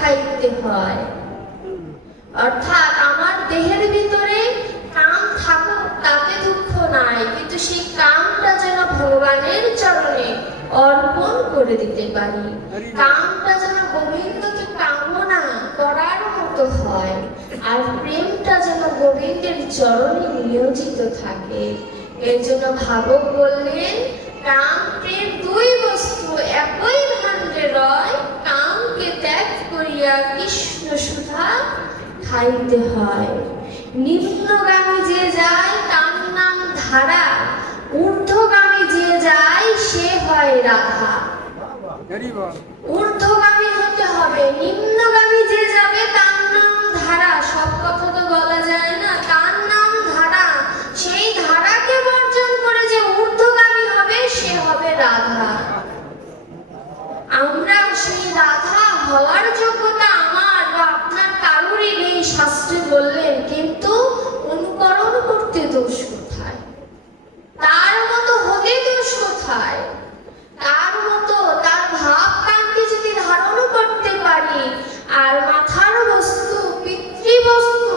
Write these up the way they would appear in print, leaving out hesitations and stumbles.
খাইতে হয়। অর্থাৎ আমার দেহের ভিতরে কাম থাকুক তাতে দুঃখ নাই, কিন্তু সেই কামটা যেন ভগবানের চরণে অর্পণ করে দিতে পারি, কামটা যেন গোবিন্দকে কামনা করার মতো হয়, আর প্রেমটা যেন গোবিন্দের চরণে নিয়োজিত থাকে। এর জন্য ভাবক বললেন, কাম প্রেম দুই বস্তু একই ভাণ্ডে রয়, কামকে ত্যাগ করিয়া কৃষ্ণ সুধা খাইতে হয়। নিম্নগামী যে যায় তার নাম ধারা, ঊর্ধ্বগামী যে যায় সে হয় রাধা। ঊর্ধ্বগামী হতে হবে, নিম্নগামী যে যাবে তার নাম ধারা। সব কথা তো বলা যায় না, তার নাম ধারা। সেই ধারাকে বর্জন করে যে ঊর্ধ্বগামী হবে সে হবে রাধা। আমরা সেই রাধা হওয়ার যোগ্যতা আমার বা আপনার কারোরই নেই, শাস্ত্রে বললেন, কিন্তু অনুকরণ করতে দোষ কোথায়? তার মতো হতে দোষ কোথায়? তার মতো তার ভাব কানকে যদি ধারণ করতে পারি, আর মাথার বস্তু পিতৃবস্তু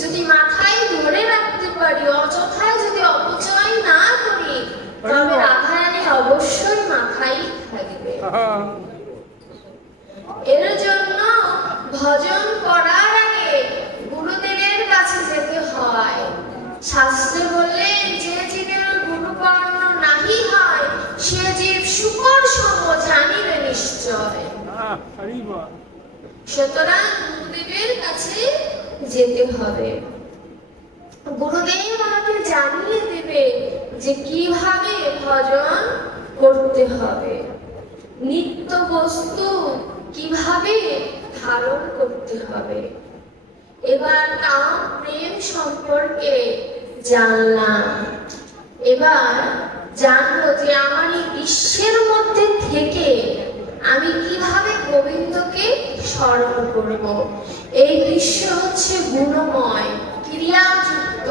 যদি মাথায় ধরে রাখতে পারি, অযথায় যদি অপচয় না করি, তবে রাধারানী অবশ্যই মাথায় থাকবে। এর জন্য ভজন করার আগে গুরুদেবের কাছে যেতে হয়। শাস্ত্রে বললেন, যে জীবের গুরুকর্ণ নাহি হয় সে জীব শুকর সম জানিবে নিশ্চয়। সুতরাং গুরুদেবের কাছে যেতে হবে। গুরুদেব আমাকে জানিয়ে দেবে যে কিভাবে ভজন করতে হবে, নিত্য বস্তু কিভাবে ধারণ করতে হবে। এবার কাম প্রেম সম্পর্কে জানলাম, এবার জানবো যে আমার এই বিশ্বের মধ্যে থেকে আমি কিভাবে গোবিন্দকে স্মরণ করব। এই বিশ্ব হচ্ছে গুণময়, ক্রিয়াযুক্ত,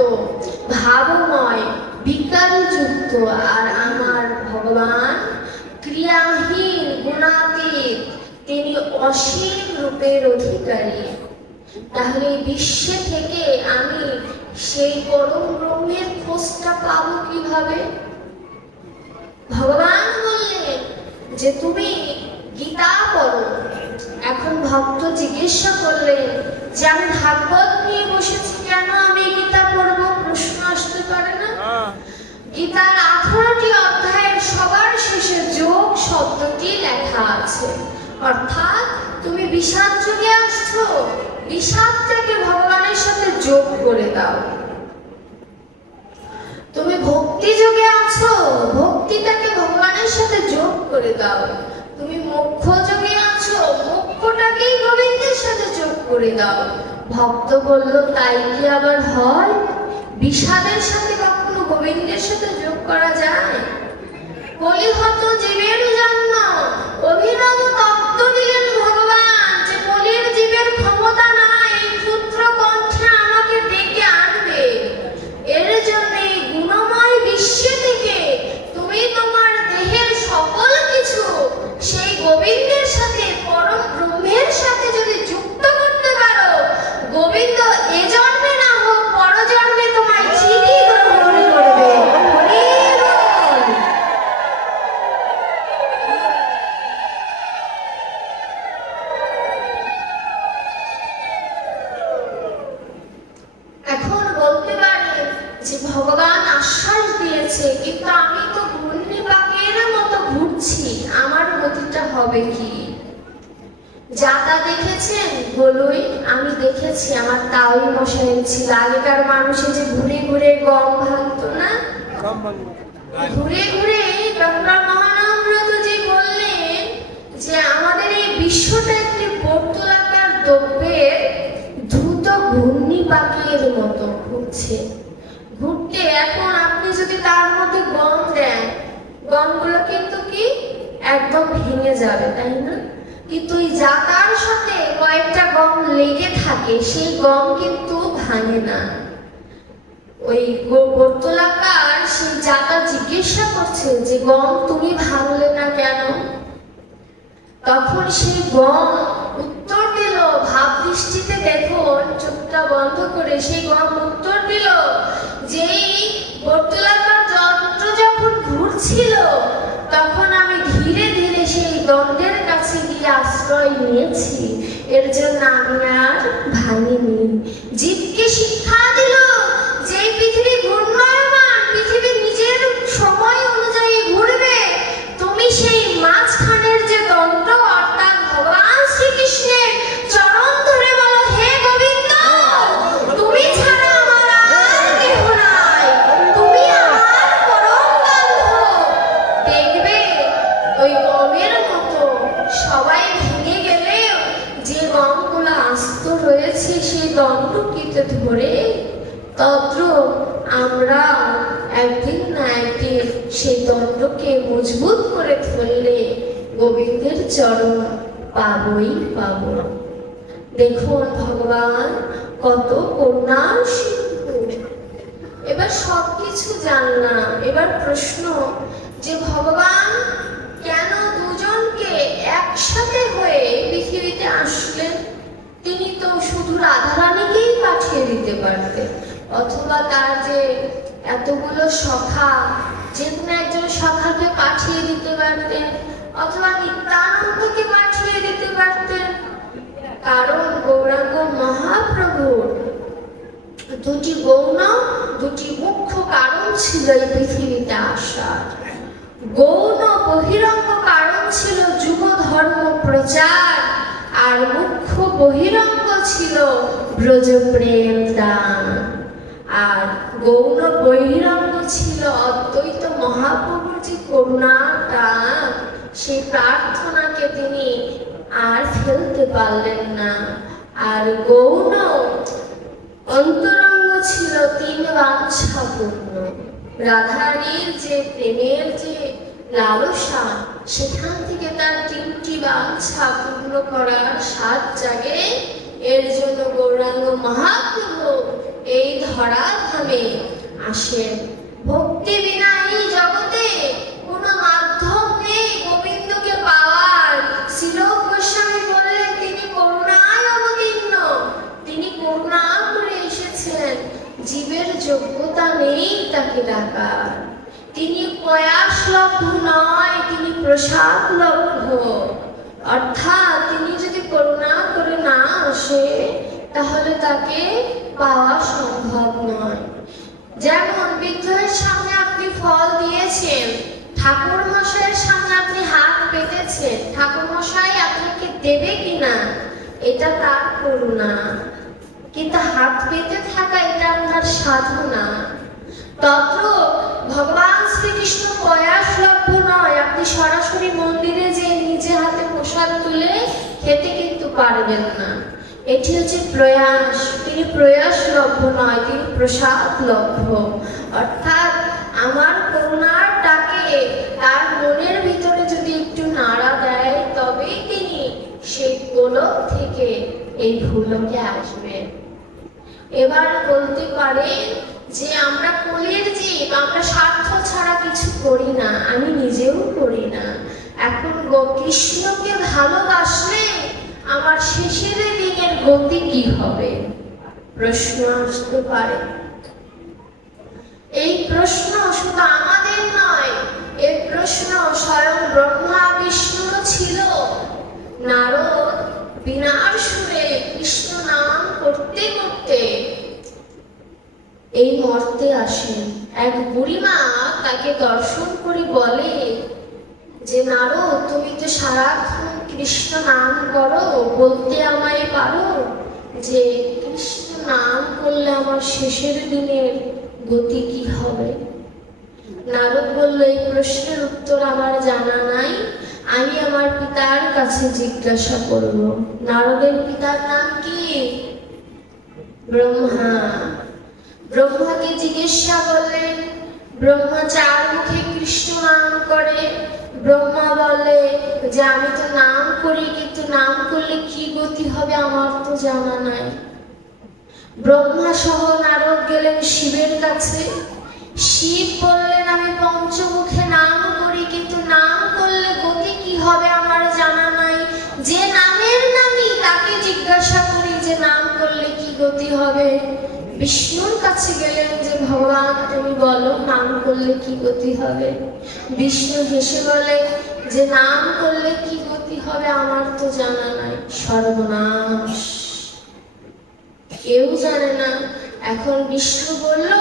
ভাবময়, বিকারযুক্ত, আর আমার ভগবান ক্রিয়াহীন, গুণাতীত, তিনি অসীম রূপের অধিকারী। তাহলে এই বিশ্বে থেকে আমি সেই পরম ব্রহ্মের খোঁজটা পাবো কিভাবে? ভগবান বললেন যে তুমি গীতা পড়ো। এখন ভক্ত জিজ্ঞাসা করলেন যে আমি ভাগবত নিয়ে বসেছি, কেন আমি গীতা পড়বো? প্রশ্ন আসতে পারে না? গীতার 18টি অধ্যায়ের সবার শেষে যোগ শব্দটি লেখা আছে। অর্থাৎ তুমি বিষাদ যুগে আসছো, বিষাদটাকে ভগবানের সাথে যোগ করে দাও। তুমি ভক্তি যুগে আছো, ভক্তিটাকে ভগবানের সাথে যোগ করে দাও। তুমি মোক্ষ যুগে আছো, মোক্ষটাকেই গোবিন্দের সাথে যোগ করে দাও। ভক্ত বলল, তাই কি আবার হয়? বিষাদের সাথে কখনো গোবিন্দের সাথে যোগ করা যায়? কলিহত জীবের জন্য অভিনব তত্ত্ব দিলেন ভগবান, যে কলির জীবের ক্ষমতা নাই এই ক্ষুদ্র কণ্ঠে আমাকে ডেকে আনবে। এর জন্য এই গুণময় বিশ্বে থেকে তুমি তোমার দেহের সকল কিছু সেই গোবিন্দের সাথে, পরম ব্রহ্মের সাথে যদি যুক্ত করতে পারো, গোবিন্দ এ জন্মে না হোক পরজন্মে তোমায় চিঠি গ্রহণ করবে। এখন বলতে পারেন যে ভগবান আশ্বাস দিয়েছে, কিন্তু আমি তো ঘূর্ণিপাকের মতো ঘুরছি, আমার গতিটা হবে কি? যাতা দেখেছেন বলুই? আমি দেখেছি, আমার তাওই মশাই ছিল। আগেকার মানুষে যে ঘুরে ঘুরে গম ভাঙতো না, ঘুরে ঘুরে ডক্টর মহানব্রতজি বললেন যে আমাদের এই বিশ্বটা একটি বর্তুলাকার দ্রব্যের দ্রুত ঘূর্ণিপাকের মতো ঘুরছে। ঘুরতে এখন আপনি যদি তার মধ্যে গম দেন, গমগুলো কিন্তু কি একদম ভেঙে যাবে, তাই না? কিন্তু এই জাতার সাথে কয়েকটা গম লেগে থাকে, সেই গম কিন্তু ভাঙে না। ওই বর্তুলাকার সেই জাতা জিজ্ঞাসা করছে যে গম তুমি ভাঙলে না কেন? তখন সেই গম উত্তর দিল, তোলা বন্ধ করে সেই গম উত্তর দিল যে এই বর্তলাকার যন্ত্র যখন ঘুরছিল তখন আমি ধীরে ধীরে সেই দণ্ডের কাছে গিয়ে আশ্রয় নিয়েছি, এর জন্য আমি আর ভাঙিনি। জীবকে শিক্ষা দিল যে এই পৃথিবী ঘূর্ণায়মান, পৃথিবী নিজের সময় অনুযায়ী ঘুরবে। তুমি সেই মাঝখানের যে দণ্ড অর্থাৎ ভগবান শ্রীকৃষ্ণের চরণ ধরে বলো, হে গোবিন্দ, তুমি ছাড়া আমার আর কেহ নাই, তুমি আমার পরম বান্ধব। দেখবে ওই গমের মতো সবাই ভেঙে গেলেও যে গমগুলো আস্ত রয়েছে সেই দণ্ডটিতে ধরে তত্র আমরা একদিন না একদিন সেই দণ্ডকে মজবুত করে ধরলে গোবিন্দের চরণ পাবই পাব। দেখুন ভগবান কত করুণার সিন্ধু। এবার সবকিছু জানলাম, এবার প্রশ্ন যে ভগবান কেন দুজনকে একসাথে হয়ে পৃথিবীতে আসলেন? তিনি তো শুধু রাধারানীকেই পাঠিয়ে দিতে পারতেন, অথবা তার যে এতগুলো সখা, যে কোনো একজন সখাকে পাঠিয়ে দিতে পারতেন, অথবা নিত্যানন্দকে পাঠিয়ে দিতে পারতেন। কারণ গৌরাঙ্গ মহাপ্রভুর দুটি মুখ্য কারণ ছিল এই পৃথিবীতে আসার। গৌণ বহিরঙ্গ কারণ ছিল যুগ ধর্ম প্রচার, আর মুখ্য বহিরঙ্গ ছিল ব্রজ প্রেম দান। আর গৌণ বহিরঙ্গ ছিল অদ্বৈত মহাপ্রভুর যে করুণাটা, সেই প্রার্থনাকে তিনি আর ফেলতে পারলেন না। আর গৌণ অন্তরঙ্গ ছিল তিন বাঞ্ছাপূর্ণ। রাধারানীর যে প্রেমের যে লালসা, সেখান থেকে তার তিনটি বাঞ্ছা পূর্ণ করার সাত জাগে। এর জন্য গৌরাঙ্গ মহাপ্রভু এই ধরাধামে আসেন। ভক্তি বিনা এই জগতে কোনো মাধ্যম নেই গোবিন্দকে পাওয়ার। শ্রীল গোস্বামী বললেন তিনি করুণায় অবতীর্ণ, তিনি করুণা করে এসেছেন, জীবের যোগ্যতা নেই তাকে ডাকার। তিনি প্রয়াসলব্ধ নয়, তিনি প্রসাদলব্ধ। অর্থাৎ তিনি যদি করুণা করে না আসে তাহলে তাকে পাওয়া সম্ভব নয়। যেমন বিগ্রহের সামনে আপনি ফল দিয়েছেন, ঠাকুর মশাইয়ের সামনে আপনি হাত পেতেছেন, ঠাকুর মশাই আপনাকে দেবে কিনা এটা তার করুণা, কিন্তু হাত পেতে থাকা এটা আপনার সাধনা। তত্র ভগবান শ্রীকৃষ্ণ প্রয়াসলব্ধ নয়। আপনি সরাসরি মন্দিরে যে নিজে হাতে প্রসাদ তুলে খেতে কিন্তু পারবেন না, এটি হচ্ছে প্রয়াস। তিনি প্রয়াসলব্ধ নয়, তিনি প্রসাদলব্ধ। অর্থাৎ আমার করুণার ডাকে তার মনের ভিতরে যদি একটু নাড়া দেয় তবেই তিনি সেই গোলক থেকে এই ভূলোকে আসবেন। এবার বলতে পারেন যে আমরা কলির জীব, আমরা স্বার্থ ছাড়া কিছু করি না, আমি নিজেও করি না। এখন কৃষ্ণকে ভালোবাসলে আমার শেষের দিনের গতি কি হবে প্রশ্ন আসতে পারে। এই প্রশ্ন শুধু আমাদের নয়, এই প্রশ্ন স্বয়ং ব্রহ্মা বিষ্ণুর ছিল। নারদ বিনার সুরে কৃষ্ণ নাম করতে করতে এই মর্তে আসেন। এক বুড়িমা তাকে দর্শন করে বলে যে নারদ, তুমি তো সারাক্ষণ কৃষ্ণ নাম করো, বলতে আমায় পারো যে কৃষ্ণ নাম করলে আমার শেষের দিনের গতি কি হবে? নারদ বলল, এই প্রশ্নের উত্তর আমার জানা নাই, আমি আমার পিতার কাছে জিজ্ঞাসা করব। নারদের পিতার নাম কি? ব্রহ্মা। ব্রহ্মাকে জিজ্ঞাসা করলেন। ব্রহ্মা চার মুখে কৃষ্ণ নাম করে। ব্রহ্মা বলে যে আমি তো নাম করি, কিন্তু নাম করলে কি গতি হবে আমার তো জানা নাই। ব্রহ্মা সহ নারদ গেলেন শিবের কাছে। শিব বললেন আমি পঞ্চমুখে নাম করি, কিন্তু নাম করলে গতি কি হবে আমার জানা নাই। যে নামের নামই তাকে জিজ্ঞাসা করি যে নাম করলে কি গতি গতি হবে? বিষ্ণুর কাছে গেলেন যে ভগবান তুমি বলো নাম করলে কি গতি হবে? বিষ্ণু হেসে বলে যে নাম করলে কি গতি হবে আমার তো জানা নাই, সর্বনাশ, কেউ জানে না। এখন বিষ্ণু বলল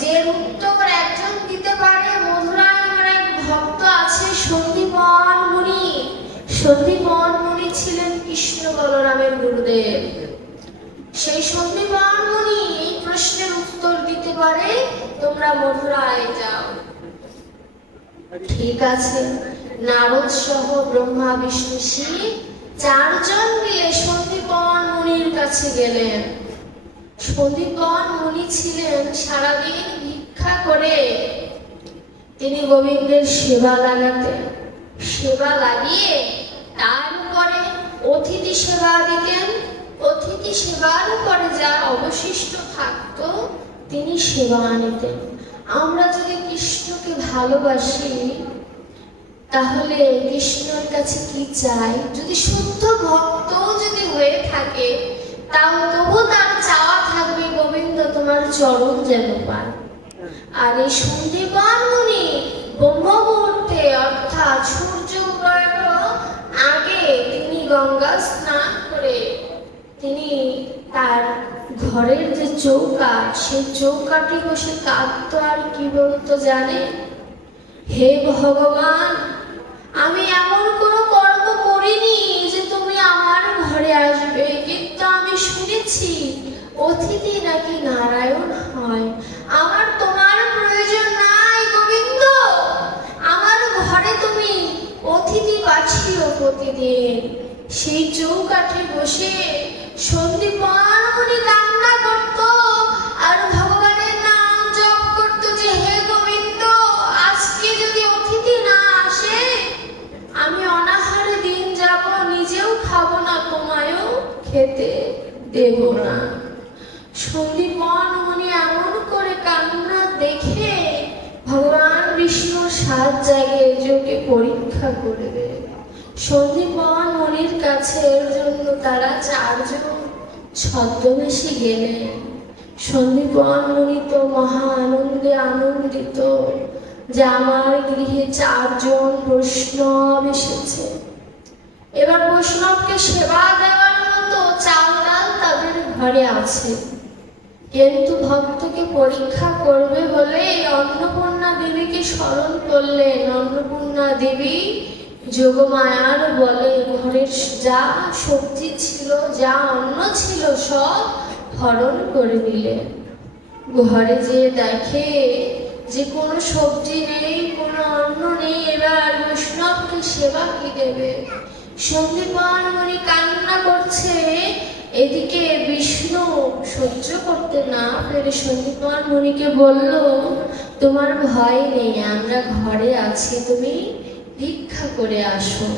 যে উত্তর একজন দিতে পারে। মধুরায় আমার এক ভক্ত আছে সন্দীপন মুনি। সন্দীপন মুনি ছিলেন কৃষ্ণ বলরামের গুরুদেব। সেই সন্দীপন মুনি এই প্রশ্নের উত্তর দিতে পারে, তোমরা মধুরায় যাও। ঠিক আছে, নারদ সহ ব্রহ্মা বিষ্ণু শিব চারজন মিলে সন্দীপন মুনির কাছে গেলেন। সন্দীপন মুনি ছিলেন সারাদিন ভিক্ষা করে, তিনি গোবিন্দের সেবা লাগাতেন। সেবা লাগিয়ে তার উপরে অতিথি সেবা দিতেন। অতিথি সেবার পরে যা অবশিষ্ট থাকতো তিনি সেবা নিতেন। আমরা যদি কৃষ্ণকে ভালোবাসি তাহলে কৃষ্ণের কাছে কি চাই? যদি শুদ্ধ ভক্ত যদি হয়ে থাকে তাও তবু তার চাওয়া থাকবে গোবিন্দ তোমার চরণ যেন পায়। আর এই সন্দীপন মুনি ব্রহ্ম মুহূর্তে অর্থাৎ সূর্য উদয়ের আগে তিনি গঙ্গা স্নান করে তিনি তার ঘরের যে চৌকাঠ, সেই চৌকাঠে বসে কাঁদতো আর কি বলতো জানে? হে ভগবান, আমি এমন কোনো কর্ম করিনি যে তুমি আমার ঘরে আসবে, কিন্তু আমি শুনেছি অতিথি নাকি নারায়ণ হয়। আমার তোমার প্রয়োজন নাই গোবিন্দ, আমার ঘরে তুমি অতিথি পাঠিও প্রতিদিন। সেই চৌকাঠে বসে সন্দীপন মুনি কান্না করত আর ভগবানের নাম জপ করত যে হে গোবিন্দ, আজকে যদি অতিথি না আসে আমি অনাহারে দিন যাব, নিজেও খাবো না, তোমায়ও খেতে দেব না। সন্দীপন মুনি এমন করে কান্না দেখে ভগবান বিষ্ণুর 7 জায়গায় যোগে পরীক্ষা করবে। সন্দীপন মুনির কাছে এর জন্য তারা 4 জন ছদ্মবেশী গেলেন। সন্দীপন মুনি তো মহা আনন্দে আনন্দিত যে আমার গৃহে 4 জন বৈষ্ণব এসেছে। এবার বৈষ্ণবকে সেবা দেওয়ার মতো চাল ডাল তাদের ঘরে আছে, কিন্তু ভক্তকে পরীক্ষা করবে বলে অন্নপূর্ণা দেবীকে স্মরণ করলেন। অন্নপূর্ণা দেবী যোগমায়ার বলে ঘরের যা সবজি ছিল, যা অন্ন ছিল সব হরণ করে দিলেন। ঘরে যে দেখে যে কোনো সবজি নেই, কোনো অন্ন নেই, এবার বৈষ্ণবকে সেবা কি দেবে? সন্দীপন মুনি কান্না করছে, এদিকে বিষ্ণু সহ্য করতে না পেরে সন্দীপন মুনিকে বলল তোমার ভয় নেই, আমরা ঘরে আছি, তুমি ভিক্ষা করে আসো।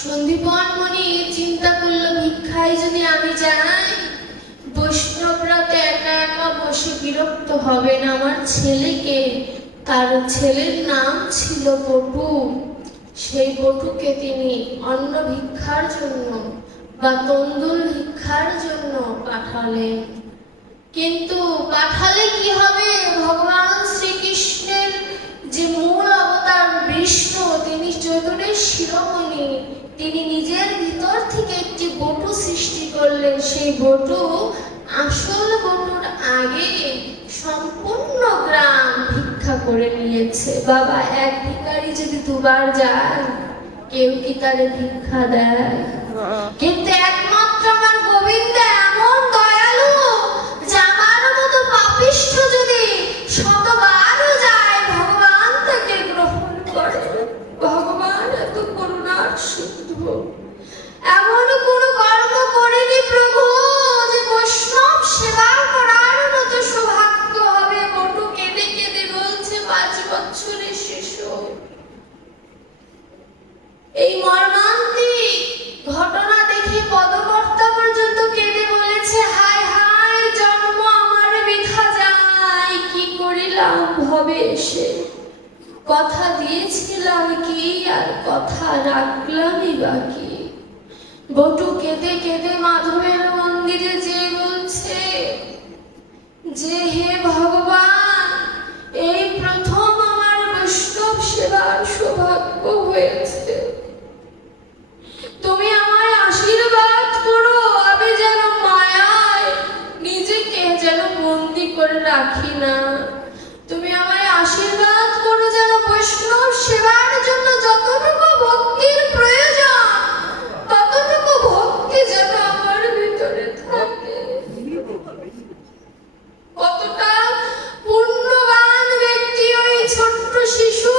সন্দীপন মুনি চিন্তা করলো ভিক্ষায় যদি আমি যাই বৈষ্ণবরা তো একা একা বসে বিরক্ত হবেন। আমার ছেলেকে, তার ছেলের নাম ছিল বটু, সেই বটুকে তিনি অন্ন ভিক্ষার জন্য বা তন্দুল ভিক্ষার জন্য পাঠালেন। কিন্তু পাঠালে কি হবে? ভগবান শ্রীকৃষ্ণের যে মূল অবতার বিষ্ণু, তিনি চতুরের শিরোমণি, তিনি নিজের ভিতর থেকে একটি বটু সৃষ্টি করলেন। সেই বটু আসল বটুর আগে সম্পূর্ণ গ্রাম ভিক্ষা করে নিয়েছে। বাবা, এক ভিখারি যদি 2 বার যায় কেউ কি তারে ভিক্ষা দেয়? কিন্তু একমাত্র আমার গোবিন্দ এমন দয়ালু যে আমার মতো পাপিষ্ঠ যদি 100 বারও যায় ভগবান তাকে গ্রহণ করে। ভগবান এত করুণার সিন্ধু, এমন কোনো কর্ম করেনি প্রভু যে বৈষ্ণব সেবা করার মতো সৌভাগ্য হবে। বটু কেঁদে কেঁদে বলছে 5 বছরের শিশু। এই মর্মান্তিক ঘটনা দেখে পদকর্তা পর্যন্ত কেঁদে বলেছে হায় হায়, জন্ম আমার বৃথা যায়, কি করিলাম ভবে এসে, কথা দিয়েছিলাম কি আর কথা রাখলামই বাকি। বটু কেঁদে কেঁদে মাধবের মন্দির মন্দিরে যে বলছে যে হে ভগবান, এই প্রথম আমার বৈষ্ণব সেবার সৌভাগ্য হয়েছে, তুমি আমায় আশীর্বাদ করো, আমি যেন মায়ায় নিজেকে যেন বন্দি করে রাখি না। তুমি আমায় আশীর্বাদ করো যেন বৈষ্ণব সেবার জন্য যতটুকু ভক্তির প্রয়োজন ততটুকু ভক্তি যেন আমার ভিতরে থাকে। কতটা পুণ্যবান ব্যক্তি ওই ছোট্ট শিশু,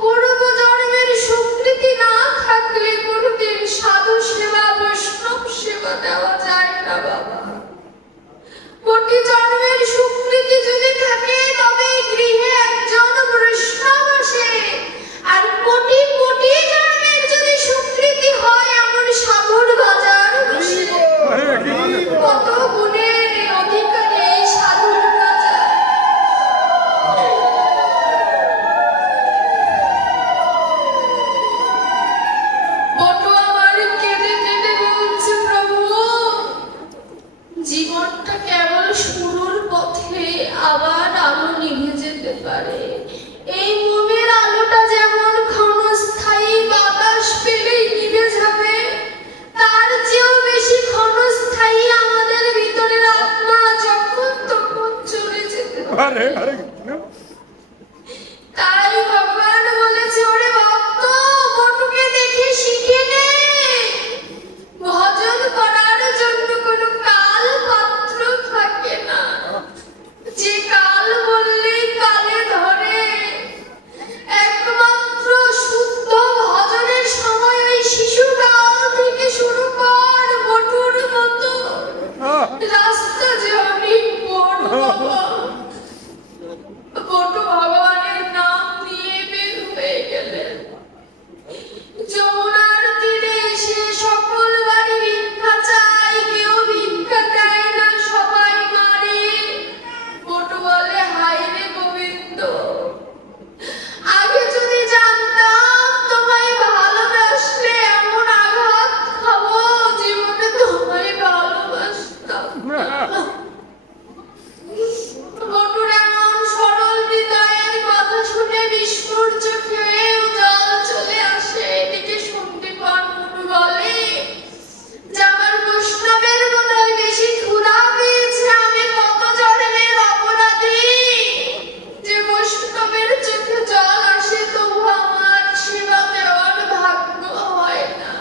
পূর্ব জন্মের স্বীকৃতি না থাকলে কোনোদিন সাধু সেবা বৈষ্ণব সেবা দেওয়া যায় না বাবা। কোটি জন্মের স্বীকৃতি যদি থাকে তবে গৃহে একজন বৈষ্ণব আসে, আর কোটি কোটি জন্মের যদি স্বীকৃতি হয় এমন সাধুর বাজার বসে। কত গুণের অধিকারী এই সাধুর বাজার। বটু আমার কেঁদে কেঁদে বলছে, প্রভু জীবনটা কেবল শুরুর পথে, আবার আলো নিভে যেতে পারে। এই মোমের আলোটা যেমন ক্ষণস্থায়ী, বাতাস পেলেই নিভে যাবে, তার চেয়েও বেশি ক্ষণস্থায়ী আমাদের ভিতরের আত্মা যখন তখন চলে যেতে পারে। তাই ভগবান বলেছে, ওরে ভক্ত, বটুকে দেখে শিখে নে, ভজন করার জন্য কোনো কাল পাত্র থাকে না। যে কাল বললেই কালে ধরে, একমাত্র শুদ্ধ ভজনের সময় ওই শিশুকাল থেকে শুরু কর। বটুর মতো রাস্তা যে অনেক বড় বাবা। বটু ভগবানের নাম নিয়ে বের হয়ে গেলেন। যমুনার তীরে এসে সকল বাড়ি ভিক্ষা চায়, কেউ ভিক্ষা দেয় না, সবাই মারে। বটু বলে, হায় রে গোবিন্দ, আগে যদি জানতাম তোমায় ভালোবাসলে এমন আঘাত খাবো, জীবনে তোমায় ভালোবাসতাম। বটুর এমন সরল হৃদয়ের কথা শুনে বিষ্ণুর চোখেও জল চলে আসে। এদিকে শুনতে পান বলে যে আমার বৈষ্ণবের বোধহয় বেশি ক্ষুধা পেয়েছে, আমি কত জন্মের অপরাধী যে বৈষ্ণবের চোখে জল আসে তবু আমার সেবা দেওয়ার ভাগ্য হয় না।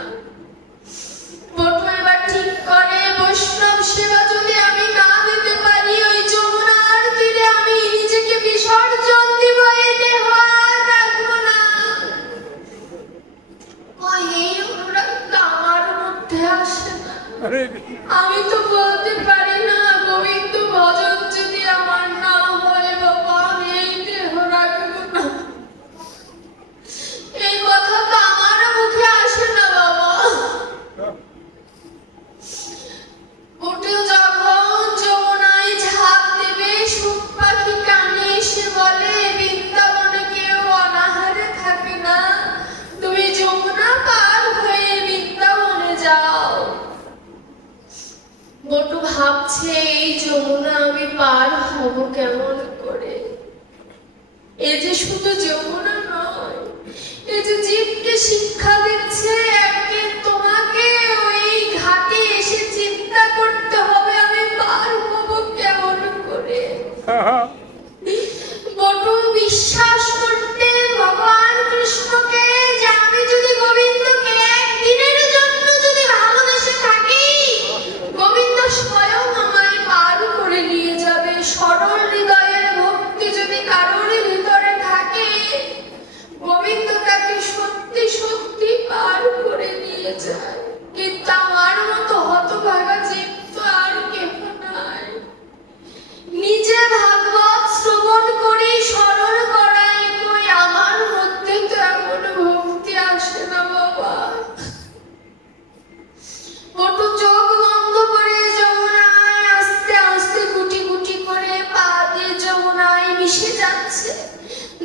বটু এবার ঠিক করে, বৈষ্ণব সেবা যদি আমি না দিতে পারি, ওই যমুনার তীরে আমি নিজেকে বিসর্জন দিব, এই দেহ আর রাখবো না। ওই এই অনুরাগটা আমার মধ্যে আসে না। আমি তো বলতে পারি না, গোবিন্দ ভজন যদি আমার না হয় বাবা, আমি এই দেহ রাখবো না। এই কথা তো আমার মুখে আসে না বাবা। বটু যখন যমুনায় ঝাঁপ দেবে, সুখ পাখি কানে এসে বলে, বৃন্দাবনে কেউ অনাহারে থাকে না, তুমি যমুনা পার হয়ে বৃন্দাবনে যাও। বটু ভাবছে, এই যমুনা আমি পার হব কেমন করে? এ যে শুধু যমুনা নয়, এ যে জীবকে শিক্ষা দিচ্ছে, একদিন তোমাকে ওই ঘাটে এসে চিন্তা করতে হবে আমি পার হব কেমন করে। বটু বিশ্বাস করতে ভগবান কৃষ্ণকে যে আমি যদি গোবিন্দকে একদিনের জন্য যদি ভালোবেসে থাকি, গোবিন্দ স্বয়ং আমায় পার করে নিয়ে যাবে। সরল হৃদয়ের ভক্তি যদি কারোর ভিতরে থাকে, গোবিন্দ তাকে সত্যি সত্যি পার করে নিয়ে যায়। কিন্তু আমার মতো হতভাগা জীব তো আর কেহ নাই। নিজে ভাগবত শ্রবণ করি, সরল করাই, কই আমার মধ্যে তো এমন ভক্তি আসে না বাবা। বটু চোখ বন্ধ করে যমুনায় আস্তে আস্তে গুটি গুটি করে পা দিয়ে যমুনায় মিশে যাচ্ছে।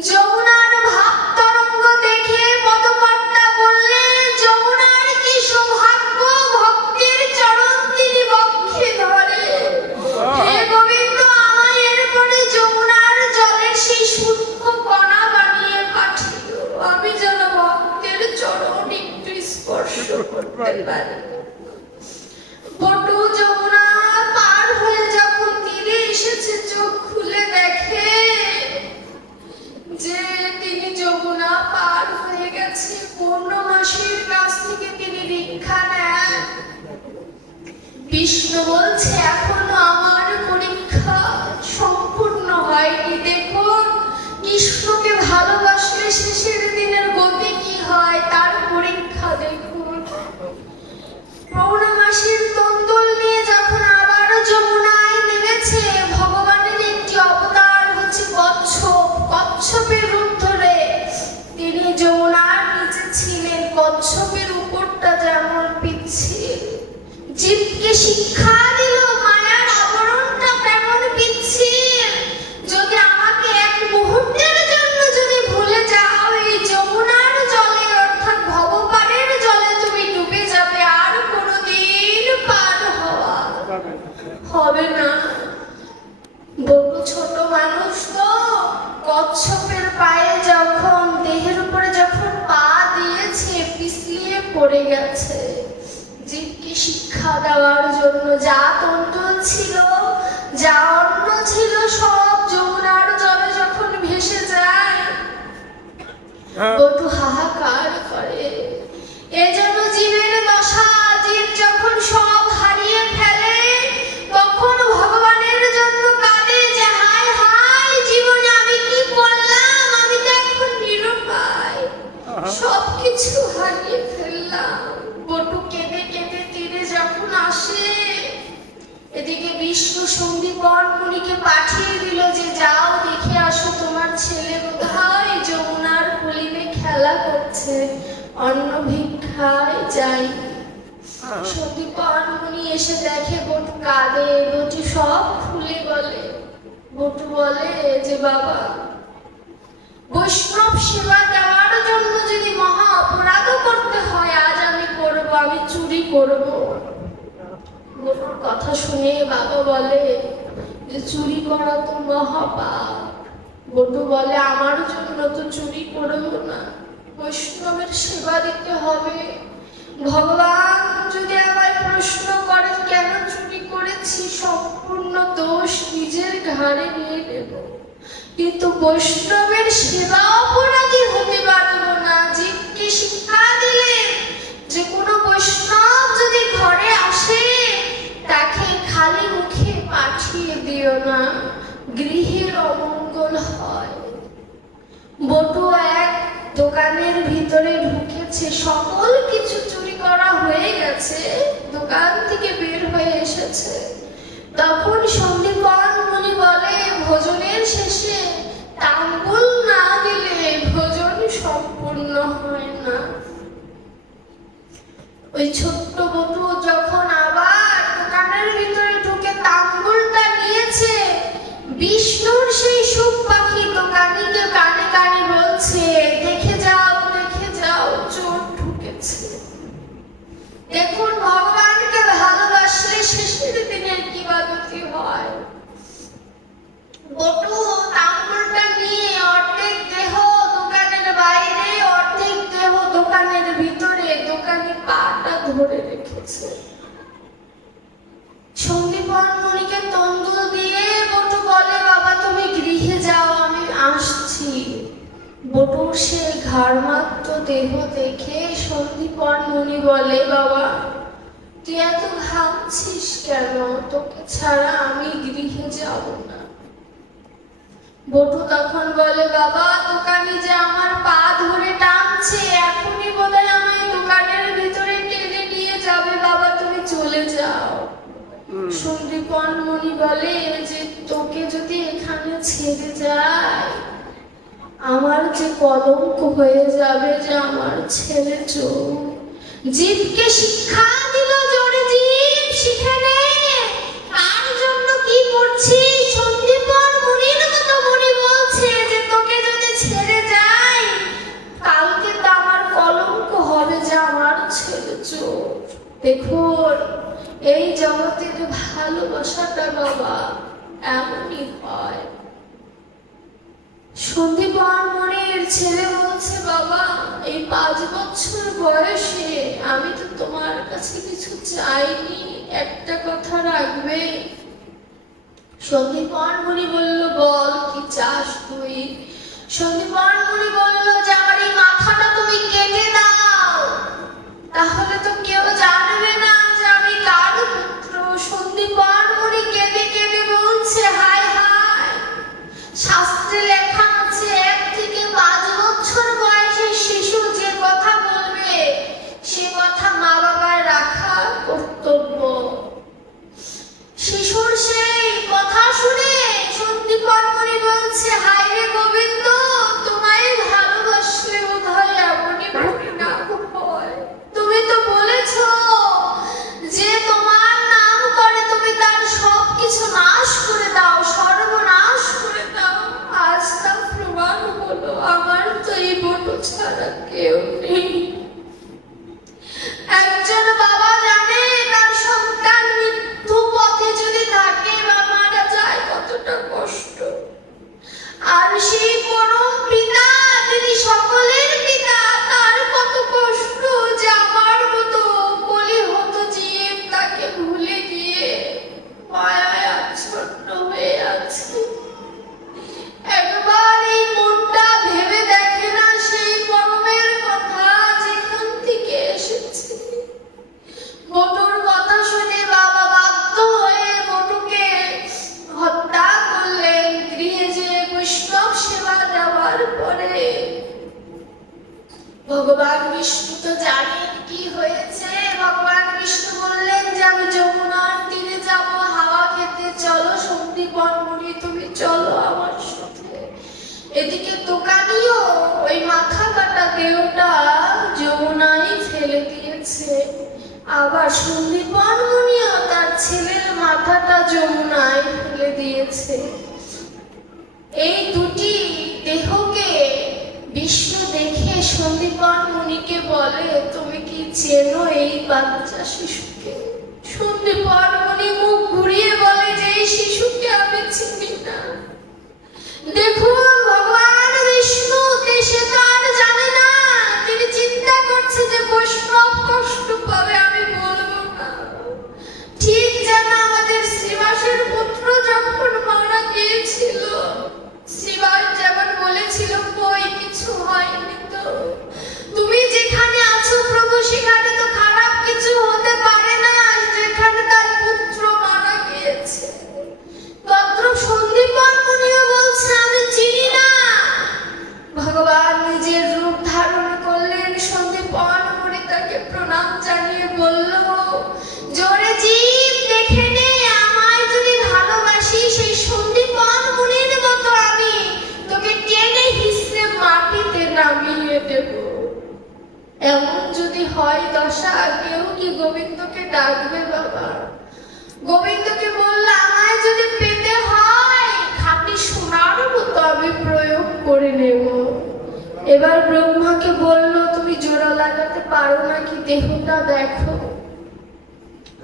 যমুনার ভাব তরঙ্গ দেখে পদকর্তা বললেন, যমুনার কি সৌভাগ্য, ভক্তির চরণ তিনি বক্ষে গান। বটু যমুনা পার হয়ে যখন তীরে এসেছে, চোখ খুলে দেখে যে তিনি যমুনা পার হয়ে গেছে। পূর্ণমাসীর কাছ থেকে তিনি দীক্ষা নেন। বিষ্ণু বলছে, এখনো আমার পরীক্ষা সম্পূর্ণ হয়নি। দেখুন, কৃষ্ণকে ভালোবাসলে শেষের দিনের গতি কি হয় তার পরীক্ষা দেখুন। পৌর্ণমাসীর তন্দুল নিয়ে যখন আবার যমুনায় নেমেছে, ভগবানের একটি অবতার হচ্ছে কচ্ছপ। কচ্ছপের রূপ ধরে তিনি যমুনার নিচে ছিলেন। কচ্ছপের উপরটা যেমন পিচ্ছিল, জীবকে শিক্ষা দিল মায়ার আবরণটা কেমন পিচ্ছিল। যদি আমাকে এক মুহূর্তের জন্য যদি ভুলে যাও, এই যমুনার জলে অর্থাৎ ভবপারের জলে তুমি ডুবে যাবে, আর কোনোদিন পার হওয়া হবে না। বড় ছোট মানুষ তো, কচ্ছপের পায়ে যখন দেহের উপরে যখন পা দিয়েছে, পিছলিয়ে পড়ে গেছে। জীবকে শিক্ষা দেওয়ার জন্য যা তন্তুল ছিল, যা অন্ন ছিল, সব যমুনার জলে যখন ভেসে যায়, বটু হাহাকার করে। এ যেন জীবের দশা। জীব যখন সব হারিয়ে ফেলে, তখন ভগবানের জন্য কাঁদে যে হায় হায়, জীবনে আমি কি করলাম, আমি তো এখন নিরুপায়, সবকিছু হারিয়ে ফেললাম। বটু কেঁদে কেঁদে তীরে যখন আসে, এদিকে বিষ্ণু সন্দীপন মুনিকে পাঠিয়ে দিল যে যাও দেখে আসো, তোমার ছেলে বোধহয় যমুনার কলিবে খেলা করছে, অন্ন ভিক্ষায় যাই। সন্দীপন মুনি এসে দেখে বটু কাঁদে। বটু সব খুলে বলে। বটু বলে যে বাবা, বৈষ্ণব সেবা দেওয়ার জন্য যদি মহা অপরাধও করতে হয়, আজ আমি করব, আমি চুরি করব। বটুর কথা শুনে বাবা বলে যে চুরি করা তো মহাপাপ। বটু বলে, আমার জন্য তো চুরি করবো না, বৈষ্ণবের সেবা দিতে হবে। ভগবান যদি আমায় প্রশ্ন করে কেন চুরি করেছি, সম্পূর্ণ দোষ নিজের ঘাড়ে নিয়ে নেব, কিন্তু বৈষ্ণবের সেবা অপরাধী হতে পারবো না। জীবকে শিক্ষা দিলে যে কোনো বৈষ্ণব যদি ঘরে আসে, তাকে খালি মুখে পাঠিয়ে দিও না, গৃহের অমঙ্গল হয়। বটু এক দোকানের ভিতরে ঢুকেছে, সকল কিছু চুরি করা হয়ে গেছে, দোকান থেকে বের হয়ে এসেছে। তখন সন্দীপন মুনি বলে, ভোজনের শেষে তাম্বুল না দিলে ভোজন সম্পূর্ণ হয় না। ওই ছোট্ট বটু যখন আবার দোকানের ভিতরে ঢুকে তাম্বুলটা নিয়েছে, বিষ্ণুর সেই সুখ পাখি দোকানিকে কানে কানে বলছে, দেখে যাও চোর ঢুকেছে। দেখুন, ভগবানকে ভালোবাসলে শেষের দিনের কি গতি হয়। বটু তাম্বুলটা নিয়ে অর্ধেক দেহ দোকানের বাইরে, অর্ধেক দেহ দোকানের ভিতরে, দোকানি পাটা ধরে রেখেছে। সন্দীপন মুনিকে তন্দুল দিয়ে বটু বলে, বাবা তুমি গৃহে যাও, আমি আসছি। বটুর সে ঘাড়মাত্র দেহ দেখে সন্দীপন মুনি বলে, বাবা তুই এত ঘামছিস কেন, তোকে ছাড়া আমি গৃহে যাব না। বটু তখন বলে, বাবা দোকানি যে আমার পা ধরে টানছে, এখনই বোধহয় আমায় দোকানের ভিতরে টেনে নিয়ে যাবে, বাবা তুমি চলে যাও। সন্দীপন মুনি বলে যে তোকে যদি এখানে ছেড়ে যায়, আমার যে কলঙ্ক হয়ে যাবে, যে আমার ছেলে চোর। জীবকে শিক্ষা দিল জোরে, জীব শিখে নে, তার জন্য কি করছিস। সন্দীপন মুনির মতো মুনি বলছে যে তোকে যদি ছেড়ে যায়, কালকে তো আমার কলঙ্ক হবে যে আমার ছেলে চোর। দেখুন, এই জগতের ভালোবাসাটা বাবা এমনই হয়। সন্দীপন মনির ছেলে বলছে, বাবা এই 5 বছর বয়সে আমি তো তোমার কাছে কিছু চাইনি, একটা কথা রাখবে? সন্দীপন মুনি বলল, বল কি চাস তুই? সন্দীপন মুনি বলল যে আমার এই মাথাটা তুমি কেটে দাও, তাহলে তো কেউ জানবে না যে আমি কার পুত্র। সন্দীপন মুনি কেঁদে কেঁদে বলছে, হায় হায়, শাস্ত্রে লেখা আছে 1 থেকে 5 বছর বয়সের শিশু যে কথা বলবে সে কথা মা বাবার রাখা কর্তব্য। শিশুর সেই কথা শুনে সন্দীপন মুনি বলছে, হায় রে গোবিন্দ, তোমায় ভালোবাসলে বোধহয় এমনই পরিণাম হয়। তুমি তো বলেছ যে তোমার নাম করে তুমি তার সবকিছু নাশ করে দাও, সর্বনাশ করে দাও। আজ তা প্রমাণ হলো, আমার তো এই বটু ছাড়া কেউ নেই। একজন বাবা জানে তার সন্তান মৃত্যু পথে যদি থাকে বা মারা যায় কতটা কষ্ট, আর সেই পরম পিতা তিনি সকলের পিতা, তার কত কষ্ট যে আমার মতো বলি হতো জীব তাকে ভুলে গিয়ে মায়ায় আচ্ছন্ন হয়ে আছে। একবার এই মনটা ভেবে দেখে না সেই পরমের কথা যেখান থেকে এসেছে। বটুর কথা শুনে বাবা বাধ্য হয়ে বটুকে হত্যা করলেন। গৃহে যে বৈষ্ণব সেবা দেওয়ার পরে ভগবান বিষ্ণু তো জানেন কি হয়েছে। ভগবান বিষ্ণু বললেন যে আমি যমুনার তীরে যাব হাওয়া খেতে, চলো সন্দীপন মুনি তুমি চলো আমার সাথে। এদিকে দোকানিও ওই মাথা কাটা দেহটা যমুনায় ফেলে দিয়েছে, আবার সন্দীপন মুনিও তার ছেলের মাথাটা যমুনায় ফেলে দিয়েছে। এই দুটি দেহকে বিষ্ণু দেখে সন্দীপন মুনিকে বলে, তুমি কি চেনো এই বাচ্চা শিশুকে? সন্দীপন মুনি মুখ ঘুরিয়ে বলে যে এই শিশুকে আমি চিনি না। দেখুন ভগবান বিষ্ণু সে তো আর জানে না, তিনি চিন্তা করছে যে বৈষ্ণব কষ্ট পাবে, আমি বলবো না। ঠিক যেন আমাদের শ্রীবাসের পুত্র যখন মারা গিয়েছিল, শ্রীবাস যেমন বলেছিল কই কিছু হয়নি তো, তুমি যেখানে আছো প্রভু সেখানে তো খারাপ কিছু হতে পারে না, যেখানে তার পুত্র মারা গিয়েছে। তত্র সন্দীপন মুনিও বলছে আমি চিনি না। ভগবান নিজের রূপ ধারণ করলেন। সন্দীপন মুনি তাকে প্রণাম জানিয়ে বলল, জোরে জীব দেখে নে, আমায় যদি ভালোবাসি সেই সন্দীপন মুনির মতো আমি তোকে টেনে হিসড়ে মাটিতে নামিয়ে দেব। এমন যদি হয় দশা, কেউ কি গোবিন্দকে ডাকবে বাবা? গোবিন্দকে বলল, আমায় যদি পেতে হয় খাঁটি সোনার মতো আমি প্রয়োগ করে নেব। এবার ব্রহ্মাকে বলল, তুমি জোড়া লাগাতে পারো নাকি, দেহটা দেখো।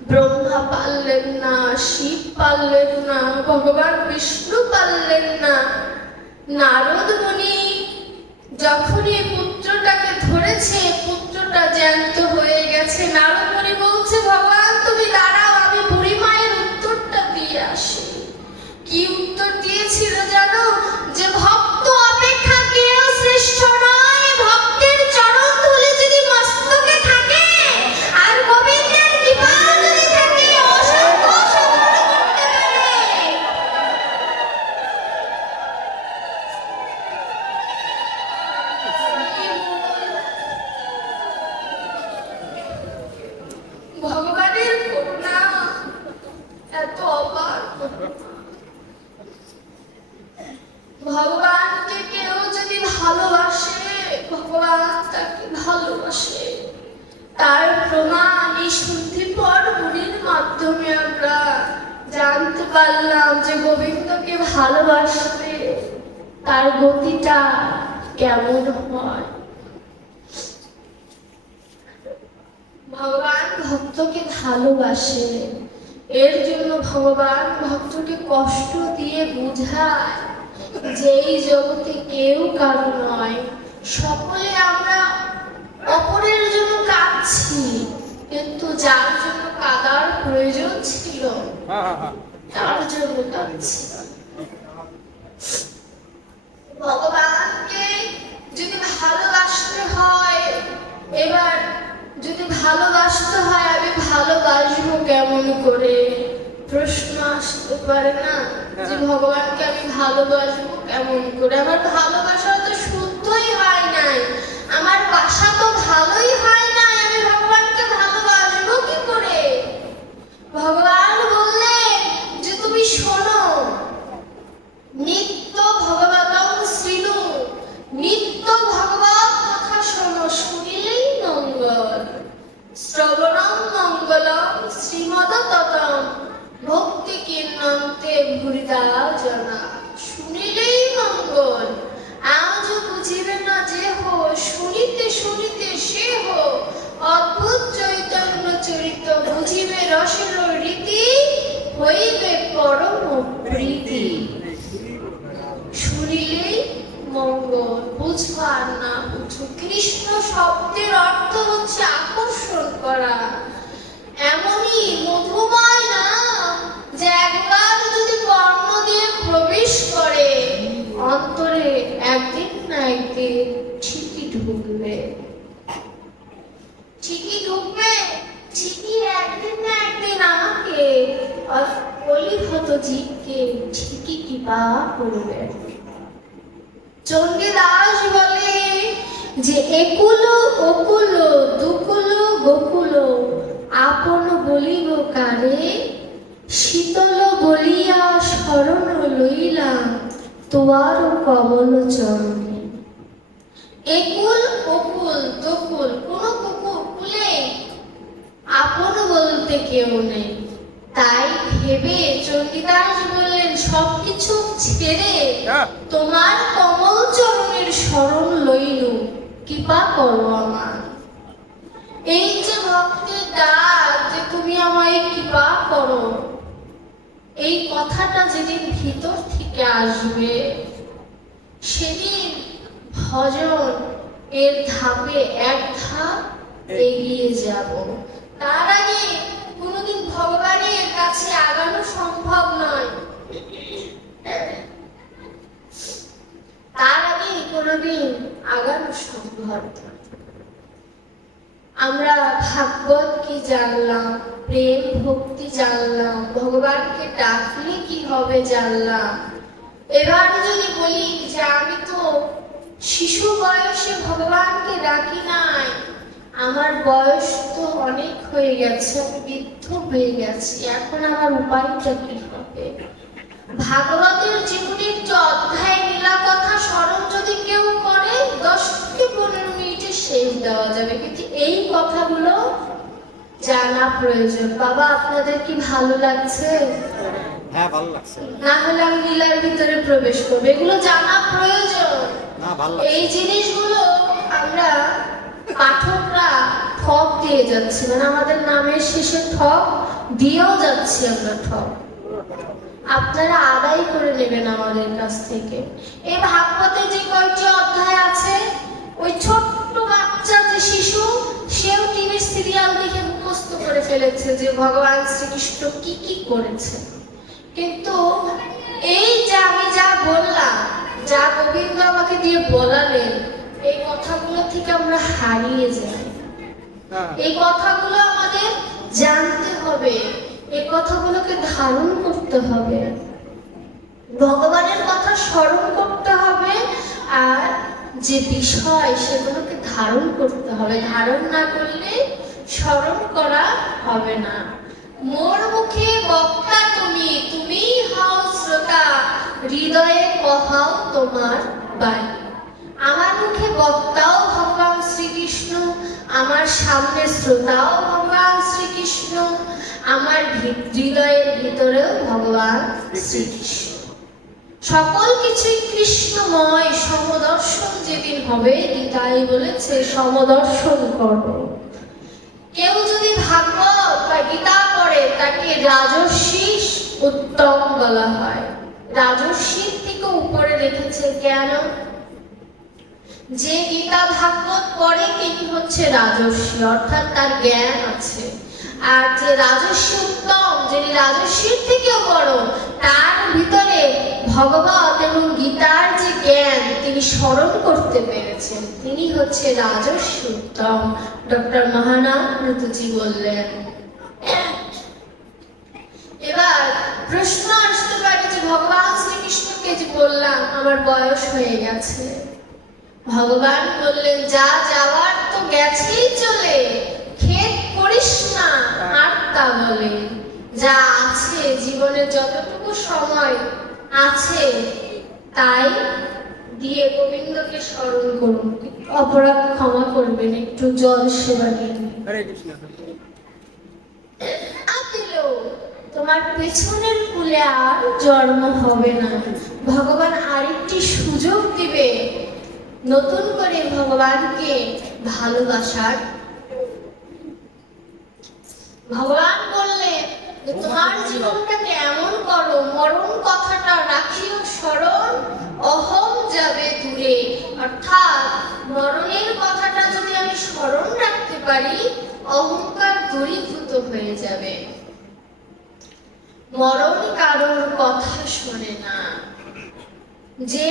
ব্রহ্মা পারলেন না, শিব পারলেন না, ভগবান বিষ্ণু পারলেন না। নারদ মুনি যখনই পুত্রটাকে ধরেছে, পুত্রটা জ্যান্ত হয়ে গেছে। নারদ মুনি বলছে, ভগবান তুমি দাঁড়াও, আমি বুড়ি মায়ের উত্তরটা দিয়ে আসি। কি উত্তর দিয়েছিল জানো? যে ভক্ত অপেক্ষা কেউ শ্রেষ্ঠ নয়, ভক্তের চরণ ধুলি যদি মস্তকে থাকে আর গোবিন্দের কৃপা যদি থাকে অসংখ্য সাধনা করতে পারে। ভগবানের করুণা এত অপার। ভগবানকে কেউ যদি ভালোবাসে, ভগবান তাকে ভালোবাসে। তার প্রমাণ এই সন্দীপন মুনির মাধ্যমে আমরা জানতে পারলাম যে গোবিন্দকে ভালোবাসলে তার গতিটা কেমন হয়। ভগবান ভক্তকে ভালোবাসে, এর জন্য ভগবান ভক্তকে কষ্ট দিয়ে বোঝায় যে এই জগতে কেউ কারো নয়, সকলে আমরা অপরের জন্য কাঁদছি, কিন্তু যার জন্য কাঁদার প্রয়োজন ছিল তার জন্য কাঁদছি। ভগবানকে যদি ভালোবাসতে হয়, এবার যদি ভালোবাসতে হয় আমি ভালোবাসবো কেমন করে, প্রশ্ন আসতে পারে না যে ভগবানকে আমি ভালোবাসবো কেমন করে? আমার ভালোবাসা তো শুদ্ধই হয় নাই, আমার বাসা তো ভালোই হয় নাই, আমি ভগবানকে ভালোবাসবো কি করে? ভগবান বললেন যে তুমি শোনো, নিত্য ভগবতং শ্রীণু, নিত্য ভগবত কথা শোনো, শুনিলেই মঙ্গল। শ্রবণং মঙ্গলম শ্রীমদ ততম ভক্তি কীর্ণন্তে ভুরিদা জনা। শুনিলেই মঙ্গল। আজ বুঝিবে না যে হো, শুনিতে শুনিতে সে হো, অদ্ভুত চৈতন্য চরিত বুঝিবে রসের রীতি, হইবে পরম প্রীতি। শুনিলেই মঙ্গল, বুঝবার না বুঝো। কৃষ্ণ শব্দের অর্থ হচ্ছে আকর্ষণ করা। এমনই মধুময় নাম যে একবার যদি কর্ণ দিয়ে প্রবেশ করে অন্তরে, একদিন না একদিন ঠিকই ঢুকবে, ঠিকই ঢুকবে, ঠিকই একদিন না একদিন আমাকে অলিহত জীবকে ঠিকই কৃপা করবে। চণ্ডীদাস বলে যে একুল ওকুল দুকুল গোকুল, আপন বলিব কারে, শীতল বলিয়া শরণ লইলাম তোয়ার কমল চরণে। একুল ওকুল দুকুল, কোন কুলে আপন বলতে কেউ নেই, তাই ভেবে চণ্ডীদাস বললেন সবকিছু ছেড়ে তোমার কমল চরণের শরণ লইল, কৃপা করো আমার। এই যে ভক্তের ডাক যে তুমি আমায় কৃপা করো, এই কথাটা যেদিন ভিতর থেকে আসবে সেদিন ভজন এর ধাপে এক ধাপ এগিয়ে যাব। তার আগে কোনোদিন ভগবানের কাছে আগানো সম্ভব নয়, তার আগে কোনোদিন আগানো সম্ভব নয়। আমরা ভাগবত কি জানলাম, প্রেম ভক্তি জানলাম, ভগবানকে ডাকলে কি হবে জানলাম। এবার যদি বলি যে আমি তো শিশু বয়সে ভগবানকে ডাকি নাই, আমার বয়স তো অনেক হয়ে গেছে, বৃদ্ধ হয়ে গেছি, এখন আমার উপায়টা কি হবে? ভাগবতের জীবনের যে অধ্যায় নীলা কথা স্মরণ যদি কেউ করে 10 থেকে 15 মিনিটে শেষ দেওয়া যাবে, কিন্তু এই কথাগুলো জানা প্রয়োজন। বাবা আপনাদের কি ভালো লাগছে? হ্যাঁ ভালো লাগছে। না হলে আমি লীলার ভিতরে প্রবেশ করবো, এগুলো জানা প্রয়োজন। না ভালো লাগছে। এই জিনিসগুলো আমরা পাঠকরা ঠক দিয়ে যাচ্ছি, মানে আমাদের নামের শেষে ঠক দিয়েও যাচ্ছি আমরা, ঠক আপনারা আদায় করে নেবেন আমাদের কাছ থেকে। এই ভাগবতে যে কয়েকটি অধ্যায় আছে, ওই ছোট্ট বাচ্চা যে শিশু, সেও টিভি সিরিয়াল দেখে মুখস্থ করে ফেলেছে যে ভগবান শ্রীকৃষ্ণ কি কি করেছে। কিন্তু এই যে আমি যা বললাম, যা গোবিন্দ আমাকে দিয়ে বলালেন, এই কথাগুলো থেকে আমরা হারিয়ে যাই। এই কথাগুলো আমাদের জানতে হবে, এই কথাগুলোকে ধারণ করতে হবে, ভগবানের কথা স্মরণ করতে হবে, আর যে বিষয় সেগুলোকে ধারণ করতে হবে। ধারণ না করলে স্মরণ করা হবে না। মোর মুখে বক্তা তুমি, তুমি হও শ্রোতা, হৃদয়ে কহাও তোমার বাণী। আমার মুখে বক্তাও ভগবান শ্রীকৃষ্ণ, আমার সামনে শ্রোতাও ভগবান শ্রীকৃষ্ণ, আমার হৃদয়ের ভিতরেও ভগবান শ্রীকৃষ্ণ। সকল কিছুই কৃষ্ণময়। সমদর্শন যেদিন হবে, গীতায় বলেছে সমদর্শন করো। কেউ যদি ভাগবত বা গীতা পড়ে তাকে রাজর্ষি উত্তম বলা হয়। রাজস্বীর থেকে উপরে রেখেছে। কেন? যে গীতা ভাগবত পড়ে তিনি হচ্ছে রাজস্বী, অর্থাৎ তার জ্ঞান আছে। আর যে রাজস্বী উত্তম, যিনি রাজস্বীর থেকেও বড়, তার ভিতরে ভগবত এবং গীতার যে জ্ঞান তিনি স্মরণ করতে পেরেছেন, তিনি হচ্ছে রাজস্বী উত্তম। ডক্টর মহানামৃতজি বললেন। এবার প্রশ্ন আসতে পারে যে ভগবান শ্রীকৃষ্ণকে যে বললাম আমার বয়স হয়ে গেছে, ভগবান বললেন যা যাওয়ার তো গেছেই চলে, খেদ করিস না আর তা বলে। যা আছে জীবনে যতটুকু সময় আছে তাই দিয়ে গোবিন্দকে স্মরণ করুন। অপরাধ ক্ষমা করবেন, একটু জল সেবা নিয়ে হরে কৃষ্ণ। তোমার পেছনের কুলে আর জন্ম হবে না। ভগবান আরেকটি সুযোগ দিবে নতুন করে ভগবানকে ভালোবাসার। ভগবান বললেন যে তোমার জীবনটাকে এমন করো, মরণ কথাটা রাখিও স্মরণ, অহং যাবে দূরে। অর্থাৎ মরণের কথাটা যদি আমি স্মরণ রাখতে পারি, অহংকার দূরীভূত হয়ে যাবে। মরণ কারোর কথা শোনে না, যে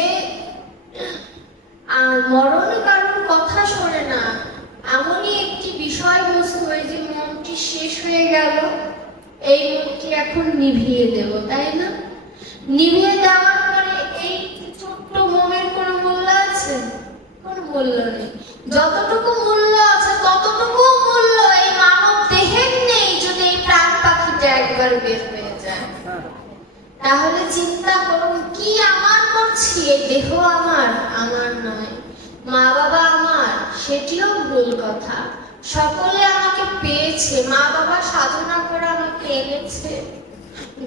মরণ কারোর কথা শোনে না, এমনই একটি বিষয়বস্তু, এই যে মনটি শেষ হয়ে গেল, এই মনটি এখন নিভিয়ে দেব, তাই না? নিভিয়ে দেওয়ার পরে এই ছোট্ট মোমের কোনো মূল্য আছে? কোনো মূল্য নেই। যতটুকু মূল্য আছে ততটুকু মূল্য এই মানব দেহের নেই যদি এই প্রাণ পাখিটা একবার বের হয়ে যায়। তাহলে চিন্তা করুন, কি আমার করছি? এই দেহ আমার, আমার নয়। মা বাবা আমার, সেটিও ভুল কথা। সকলে আমাকে পেয়েছে, মা বাবা সাধনা করে আমাকে এনেছে,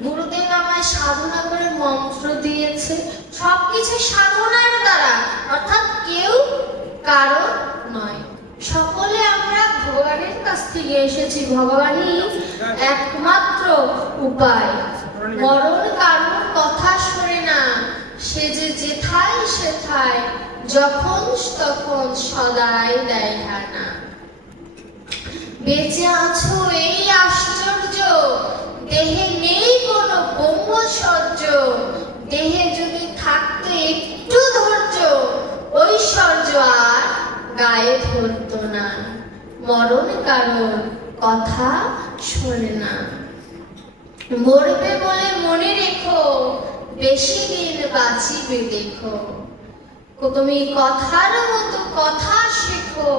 গুরুদেব আমায় সাধনা করে মন্ত্র দিয়েছে, সবকিছু সাধনার দ্বারা, অর্থাৎ কেউ কারো নয়। সকলে আমরা ভগবানের কাছ থেকে এসেছি, ভগবানই একমাত্র উপায়। মরণ কারোর কথা শোনে না, সে যে যেথায় সেথায় যখন তখন সদাই দেয় হানা। বেঁচে আছো এই আশ্চর্য, দেহে নেই কোনো ব্রহ্মচর্য। দেহে যদি থাকতো একটু ধৈর্য, ঐশ্বর্য আর গায়ে ধরতো না। মরণ কারোর কথা শোনে না। মরবে বলে মনে রেখো, বেশি দিন বাঁচিবে দেখো। তুমি কথার মতো কথা শেখো,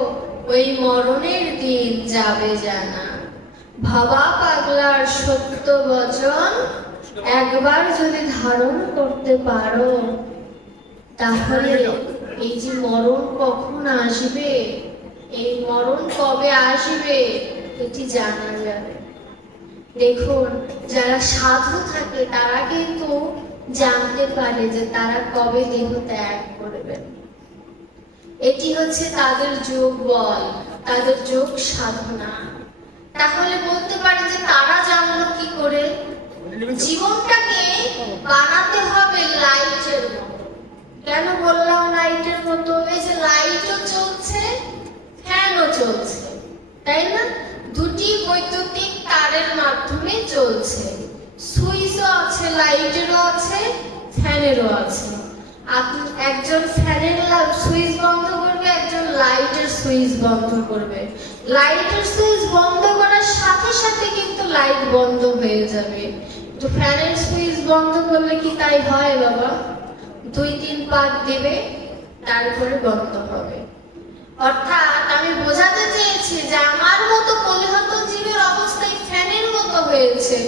ওই মরণের দিন যাবে জানা। ভাবা পাগলার সত্য বচন একবার যদি ধারণ করতে পারো, তাহলে এই যে মরণ কখন আসবে, এই মরণ কবে আসবে, এটি জানা যাবে। দেখুন, যারা সাধু থাকে তারা কিন্তু জানতে পারে যে তারা কবে দেহ ত্যাগ করবেন। এটি হচ্ছে তাদের যোগ বল, তাদের যোগ সাধনা। তাহলে বলতে পারে যে তারা জানলো কি করে? জীবনটাকে বানাতে হবে লাইটের মতো। কেন বললাম লাইটের মতো? এই যে লাইটও চলছে, ফ্যানও চলছে, তাই না? দুটি বৈদ্যুতিক তারের মাধ্যমে চলছে। সুইচও আছে, লাইটেরও আছে, ফ্যানেরও আছে। আপনি একজন ফ্যানের সুইচ বন্ধ করবে, একজন লাইটের সুইচ বন্ধ করবে। লাইটের সুইচ বন্ধ করার সাথে সাথে কিন্তু লাইট বন্ধ হয়ে যাবে। তো ফ্যানের সুইচ বন্ধ করলে কি তাই হয় বাবা? 2-3 পাক দেবে, তারপরে বন্ধ হবে। অর্থাৎ আমি বোঝাতে চেয়েছি যে আমার মতো কলিহত জীবের অবস্থায় ফ্যানের মতো হয়েছে।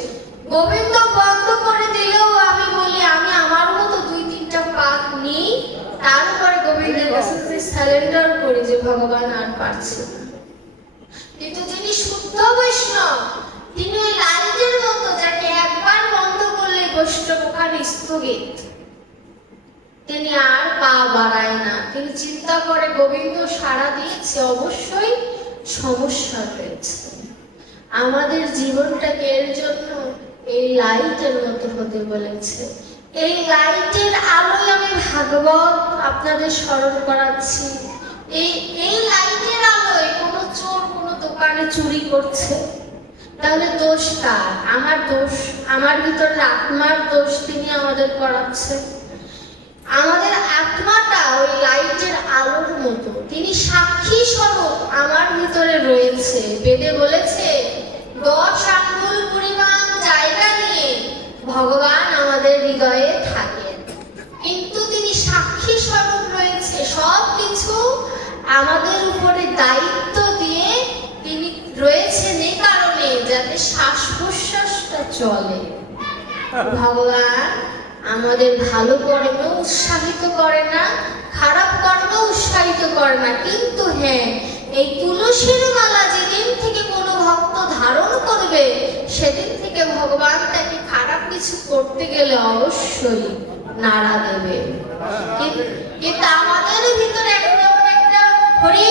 গোবিন্দ বন্ধ করে দিলেও আমি বলি আমি আমার মতো 2-3টা পাক নিই, তারপরে গোবিন্দের কাছে সারেন্ডার করি যে ভগবান আর পারছে না। কিন্তু যিনি শুদ্ধ বৈষ্ণব, তিনি ওই লাইটের মতো, যাকে একবার বন্ধ করলে বৈষ্ণব ওখানে স্থগিত, তিনি আর পা বাড়ায় না। তিনি চিন্তা করে গোবিন্দ সাড়া দিয়েছে, অবশ্যই সমস্যা রয়েছে। আমাদের জীবনটাকে এর জন্য এই লাইটের মতো হতে বলেছে। এই লাইটের আলোয় আমি ভাগবত আপনাদের স্মরণ করাচ্ছি। এই লাইটের আলোয় কোনো চোর কোনো দোকানে চুরি করছে, তাহলে দোষ কার? আমার দোষ, আমার ভিতরে আত্মার দোষ তিনি আমাদের করাচ্ছে। আমাদের আত্মাটা ওই লাইটের আলোর মতো, তিনি সাক্ষী স্বরূপ আমার ভিতরে রয়েছে। বেদে বলেছে 10 আঙ্গুল পরিমাণ জায়গা নিয়ে ভগবান আমাদের হৃদয়ে থাকেন, কিন্তু তিনি সাক্ষী স্বরূপ রয়েছে। সব কিছু আমাদের উপরে দায়িত্ব দিয়ে তিনি রয়েছেন এই কারণে যাতে শ্বাস প্রশ্বাসটা চলে। ভগবান আমাদের ভালো কর্মে উৎসাহিত করে না, খারাপ কর্মে উৎসাহিত করে না, কিন্তু হ্যাঁ, এই তুলসীর মালা যেদিন থেকে কোনো ভক্ত ধারণ করবে সেদিন থেকে ভগবান তাকে খারাপ কিছু করতে গেলে অবশ্যই নাড়া দেবে। কিন্তু আমাদের ভিতরে একটা হরি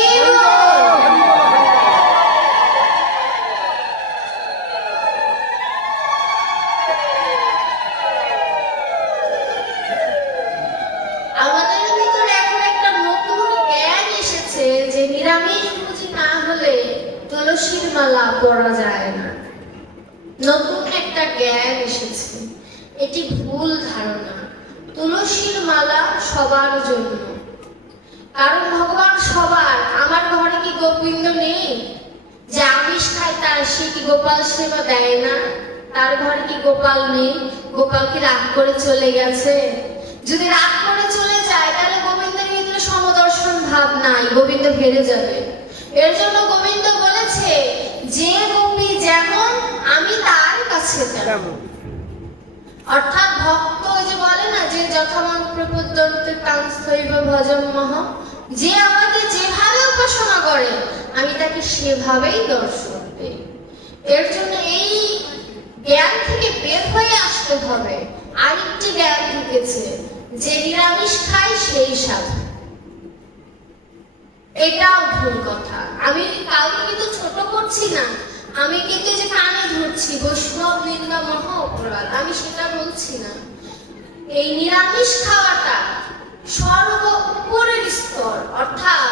আমাদের ভিতরে এখন একটা নতুন জ্ঞান এসেছে যে নিরামিষ ভোজি না হলে তুলসীর মালা পরা যায় না। নতুন একটা জ্ঞান এসেছে, এটি ভুল ধারণা। তুলসীর মালা সবার জন্য, কারণ ভগবান সবার। আমার ঘরে কি গোবিন্দ নেই? যে আমিষ খায় তার সে কি গোপাল সেবা দেয় না? তার ঘরে কি গোপাল নেই? গোপাল কি রাগ করে চলে গেছে? যদি রাগ করে চলে যায় তাহলে গোবিন্দের ভিতরে সমদর্শন ভাব নাই, গোবিন্দ হেরে যাবে। এর জন্য গোবিন্দ বলেছে যে গোপী যেমন আমি তার কাছে তেমন। অর্থাৎ ভক্ত যে বলে না যে যথামন প্রপদ্যন্তে তাংস্থৈব ভজন মহ, যে আমাকে যেভাবে উপাসনা করে আমি তাকে সেভাবেই দর্শন দেই। এর জন্য এই জ্ঞান থেকে বের হয়ে আসতে হবে। আরেকটি জ্ঞান ঢুকেছে যে নিরামিষ খায় সেই সাধু, এটাও ভুল কথা। আমি কাউকে কিন্তু ছোট করছি না, আমি কিন্তু যে কানে ধরছি বৈষ্ণব নিন্দা মহা অপরাধ, আমি সেটা বলছি না। এই নিরামিষ খাওয়াটা সর্ব উপরের স্তর, অর্থাৎ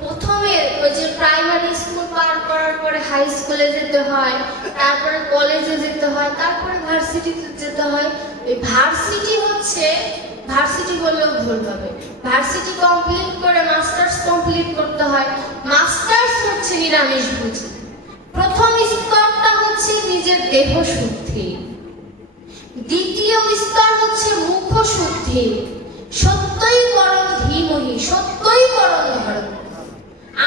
প্রথমে ওই যে প্রাইমারি স্কুল পার করার পরে হাই স্কুলে যেতে হয়, তারপরে কলেজে যেতে হয়, তারপরে ভার্সিটিতে যেতে হয়। এই ভার্সিটি হচ্ছে, ভার্সিটি বললেও ভুল হবে, ভার্সিটি কমপ্লিট করে মাস্টার্স কমপ্লিট করতে হয়। মাস্টার্স হচ্ছে নিরামিষ ভোজি। প্রথম স্তরটা হচ্ছে নিজের দেহ শুদ্ধি, দ্বিতীয় স্তর হচ্ছে মুখ শুদ্ধি। সত্যই পরম ধীমহি, সত্যই পরম ধর্ম।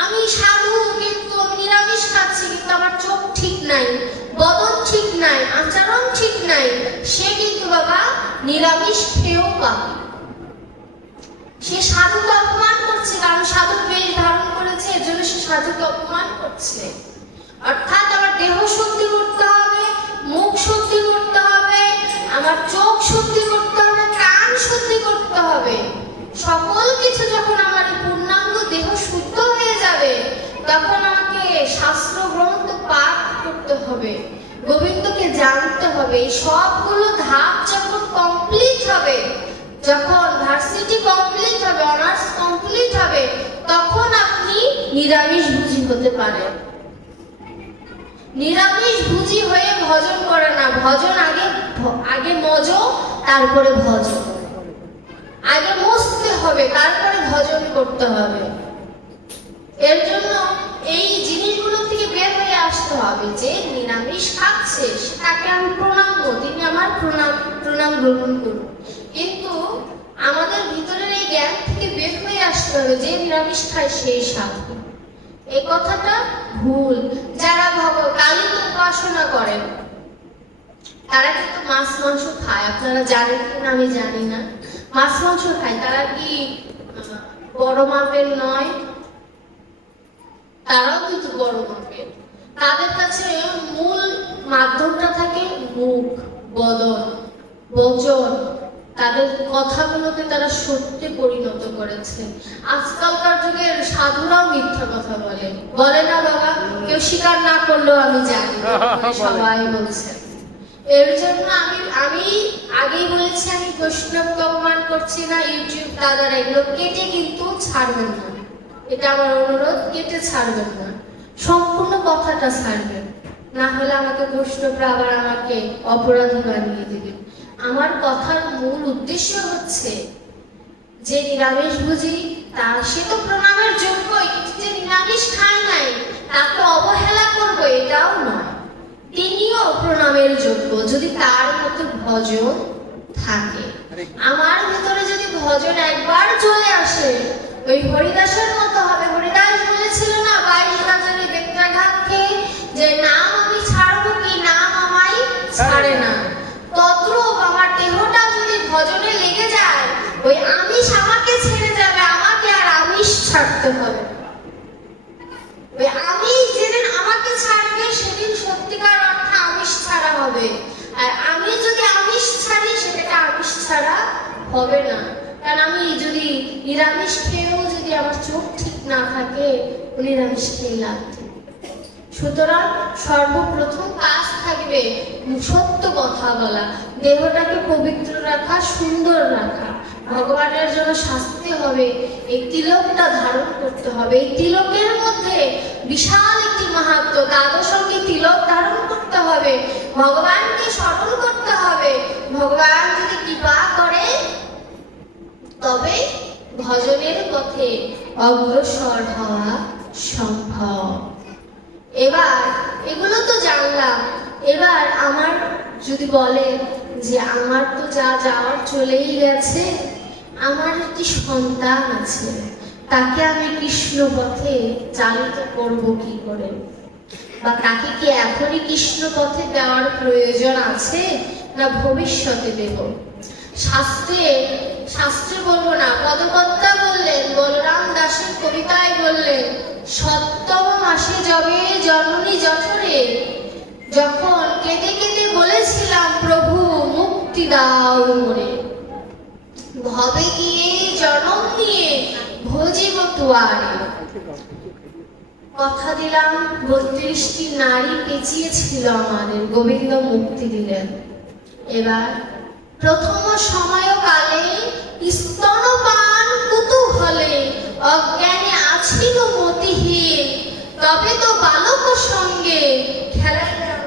আমি সাধু কিন্তু আমি নিরামিষ খাচ্ছি, কিন্তু আমার চোখ ঠিক নাই, বদন ঠিক নাই, আচরণ ঠিক নাই, সে কিন্তু বাবা নিরামিষ খেয়েও পাবে। সে সাধুকে অপমান করছে, কারণ সাধুর বেশ ধারণ করেছে, এর জন্য সে সাধুকে অপমান করছে। অর্থাৎ আমার দেহ শুদ্ধি করতে হবে, মুখ শুদ্ধি করতে হবে, আমার চোখ শুদ্ধি করতে হবে, কান শুদ্ধি করতে হবে। সকল কিছু যখন আমার পূর্ণাঙ্গ দেহ শুদ্ধ হয়ে যাবে তখন আমাকে শাস্ত্র গ্রন্থ পাঠ করতে হবে, গোবিন্দকে জানতে হবে। এই সবগুলো ধাপ যখন কমপ্লিট হবে, যখন ভার্সিটি কমপ্লিট হবে, অনার্স কমপ্লিট হবে, তখন আপনি নিরামিষ ভোজি হতে পারেন। নিরামিষ ভোজি হয়ে ভজন করে না, ভজন আগে মজ, তারপরে ভজন। আগে মস্তে হবে, তারপরে ভজন করতে হবে। এর জন্য এই জিনিসগুলো থেকে বের হয়ে আসতে হবে। যে নিরামিষ খাচ্ছে তাকে আমি প্রণাম করব, তিনি আমার প্রণাম গ্রহণ করব। কিন্তু আমাদের ভিতরের এই জ্ঞান থেকে বের হয়ে আসতে হবে যে নিরামিষ খায় সেই সাধু। এই কথাটা ভুল। যারা কালীকে উপাসনা করেন তারা কিন্তু মাছ মাংস খায়, আপনারা জানেন কিনা আমি জানি না। মাছ মাংস খায়, তারা কি বড় মাপের নয়? তারাও কিন্তু বড় মাপের। তাদের কাছে মূল মাধ্যমটা থাকে মুখ, বদন, বচন। তাদের কথাগুলোকে তারা সত্যি পরিণত করেছে। আজকালকার যুগের সাধুরাও মিথ্যা কথা বলে না বাবা? কেউ স্বীকার না করলেও আমি জানি, সবাই বলছে। এর জন্য আমি আগেই বলেছি আমি বৈষ্ণবকে অপমান করছি না। ইউটিউব দাদারা এগুলো কেটে কিন্তু ছাড়বেন না, এটা আমার অনুরোধ, কেটে ছাড়বেন না, সম্পূর্ণ কথাটা ছাড়বেন, না হলে আমাকে বৈষ্ণবরা আবার আমাকে অপরাধী বানিয়ে দেবেন। আমার কথার মূল উদ্দেশ্য হচ্ছে যে নিরামিষ ভুজি সে তো প্রণামের যোগ্যই, কিন্তু যে নিরামিষ খায় নাই তাকে অবহেলা করবো এটাও নয়, তিনিও প্রণামের যোগ্য যদি তার মতো ভজন থাকে। আমার ভিতরে যদি ভজন একবার চলে আসে ওই হরিদাসের মতো হবে। হরিদাস বলেছিল না 22 বাজারে বেত্রাঘাত খেয়ে যে নাম আমি ছাড়বো কি, নাম আমায় ছাড়ে না। তদ্রূপ আমার দেহটা যদি ভজনে লেগে যায় ওই আমিষ আমাকে ছেড়ে যাবে, আমাকে আর আমিষ ছাড়তে হবে। ওই আমিষ যেদিন আমাকে ছাড়বে সেদিন সত্যিকার অর্থে আমিষ ছাড়া হবে, আর আমি যদি আমিষ ছাড়ি সেটাকে আমিষ ছাড়া হবে না। কারণ আমি যদি নিরামিষ খেয়েও যদি আমার চোখ ঠিক না থাকে নিরামিষ খেয়ে লাভ নেই। সুতরাং সর্বপ্রথম কাজ থাকবে সত্য কথা বলা, দেহটাকে পবিত্র রাখা, সুন্দর রাখা। ভগবানের জন্য শাস্তি হবে, এই তিলকটা ধারণ করতে হবে। এই তিলকের মধ্যে বিশাল একটি মাহাত্ম্য, দ্বাদশ অঙ্গে তিলক ধারণ করতে হবে, ভগবানকে স্মরণ করতে হবে। ভগবান যদি কৃপা করে তবে ভজনের পথে অগ্রসর হওয়া সম্ভব। এবার এগুলো তো জানলাম, এবার আমার যদি বলে যে আমার তো যা যাওয়ার চলেই গেছে, আমার একটি সন্তান আছে, তাকে আমি কৃষ্ণ পথে চালিত করব কি করে, বা তাকে কি এখনই কৃষ্ণ পথে দেওয়ার প্রয়োজন আছে না ভবিষ্যতে দেব? শাস্ত্রে বলবো না, পদকর্তা বললেন, বলরাম দাসের কবিতায় বললেন, সপ্তম মাসে যবে জননী জঠরে, যখন কেঁদে কেঁদে বলেছিলাম প্রভু মুক্তি দাও মোরে, ভবে গিয়ে জনম নিয়ে ভজিব তুয়ারে। কথা দিলাম 32টি নারী পেঁচিয়েছিল আমাদের, গোবিন্দ মুক্তি দিলেন। এবার প্রথম সময়কালে স্তনপান কুতূহলে অজ্ঞানে আছিল মতিহীন, তবে তো বালক সঙ্গে খেলাইলাম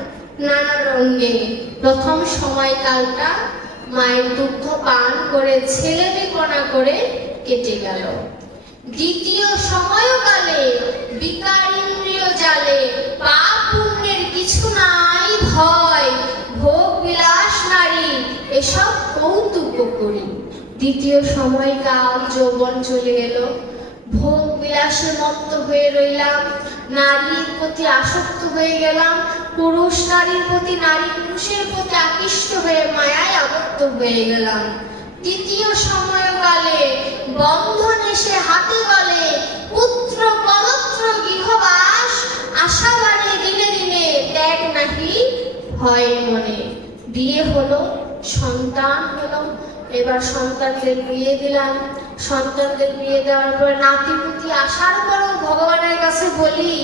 নানা রঙ্গে। প্রথম সময়কালটা মায়ের দুগ্ধ পান করে ছেলেমেপনা করে কেটে গেল। দ্বিতীয় সময়কালে বিকার ইন্দ্রিয় জালে পাপ পুণ্যের কিছু নাই ভয়, ভোগ বিলাস নারী এসব কৌতুক করি। দ্বিতীয় সময়কাল যৌবন চলে এলো, ভোগ বিলাসে মত্ত হয়ে রইলাম, নারীর প্রতি আসক্ত হয়ে গেলাম, পুরুষ নারীর প্রতি, নারী পুরুষের প্রতি আকৃষ্ট হয়ে মায়ায় আবদ্ধ হয়ে গেলাম। তৃতীয় সময়কালে বন্ধন এসে হাতে গলে, পুত্র পলত্র গৃহবাস, আশা বাড়ে দিনে দিনে ত্যাগ নাহি হয় মনে। বিয়ে হলো, সন্তান হলো, এবার সন্তানদের বিয়ে দিলাম। সন্তানদের বিয়ে দেওয়ার পর নাতিপুতি আসার পরেও ভগবানের কাছে বলি,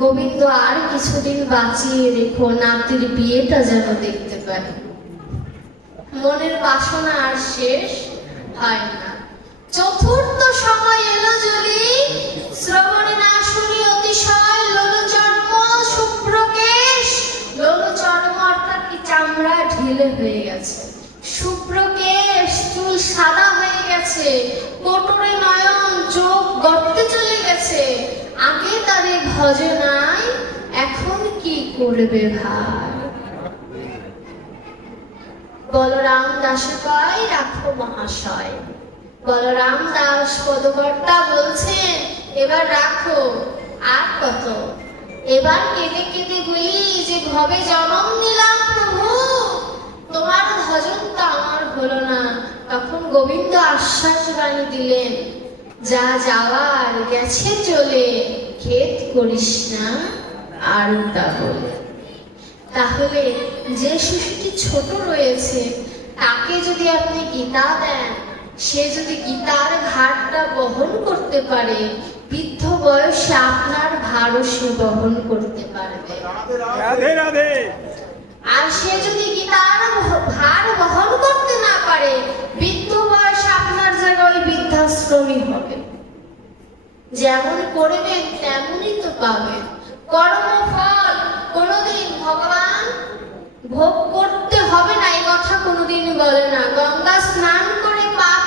গোবিন্দ আর কিছুদিন বাঁচিয়ে রেখো, নাতির বিয়েটা যেন দেখতে পারি। মনের বাসনা আর শেষ হয় না। চতুর্থ সময় এলো যদি, শ্রবণে না শুনি অতিশয় লোলচর্ম শুভ্রকেশ, লোলচর্ম অর্থাৎ কি চামড়া ঢিলে হয়ে গেছে, শুভ্রকেশ চুল সাদা হয়ে গেছে, কোটরে নয়ন চোখ গর্তে চলে গেছে। আগে তারে ভজনায় এখন কি করবে ভাই? বলরাম দাস কয় রাখো মহাশয়। বলরাম দাস পদকর্তা বলছেন এবার রাখো, আর কত? এবার কেঁদে কেঁদে বলি যে ভবে জনম নিলাম প্রভু, তোমার ভজন তো আমার হলো না। তখন গোবিন্দ আশ্বাস বাণী দিলেন, যা যাওয়ার গেছে চলে, খেদ করিস না আর তা বলে। তাহলে যে শিশুটি ছোট রয়েছে তাকে যদি আপনি গীতা দেন, সে যদি গীতার ভারটা বহন করতে পারে, বৃদ্ধ বয়সে আপনার ভারও সে বহন করতে পারবে। রাধে রাধে। আর সে যদি গীতার ভার বহন করতে না পারে, বৃদ্ধ বয়সে আপনার জায়গায় ওই বৃদ্ধাশ্রমই হবে। যেমন করবেন তেমনই তো পাবেন। কর্মফল কোনোদিন ভগবান ভোগ করতে হবে না, এই কথা কোনোদিন বলে না। গঙ্গা স্নান করে পাপ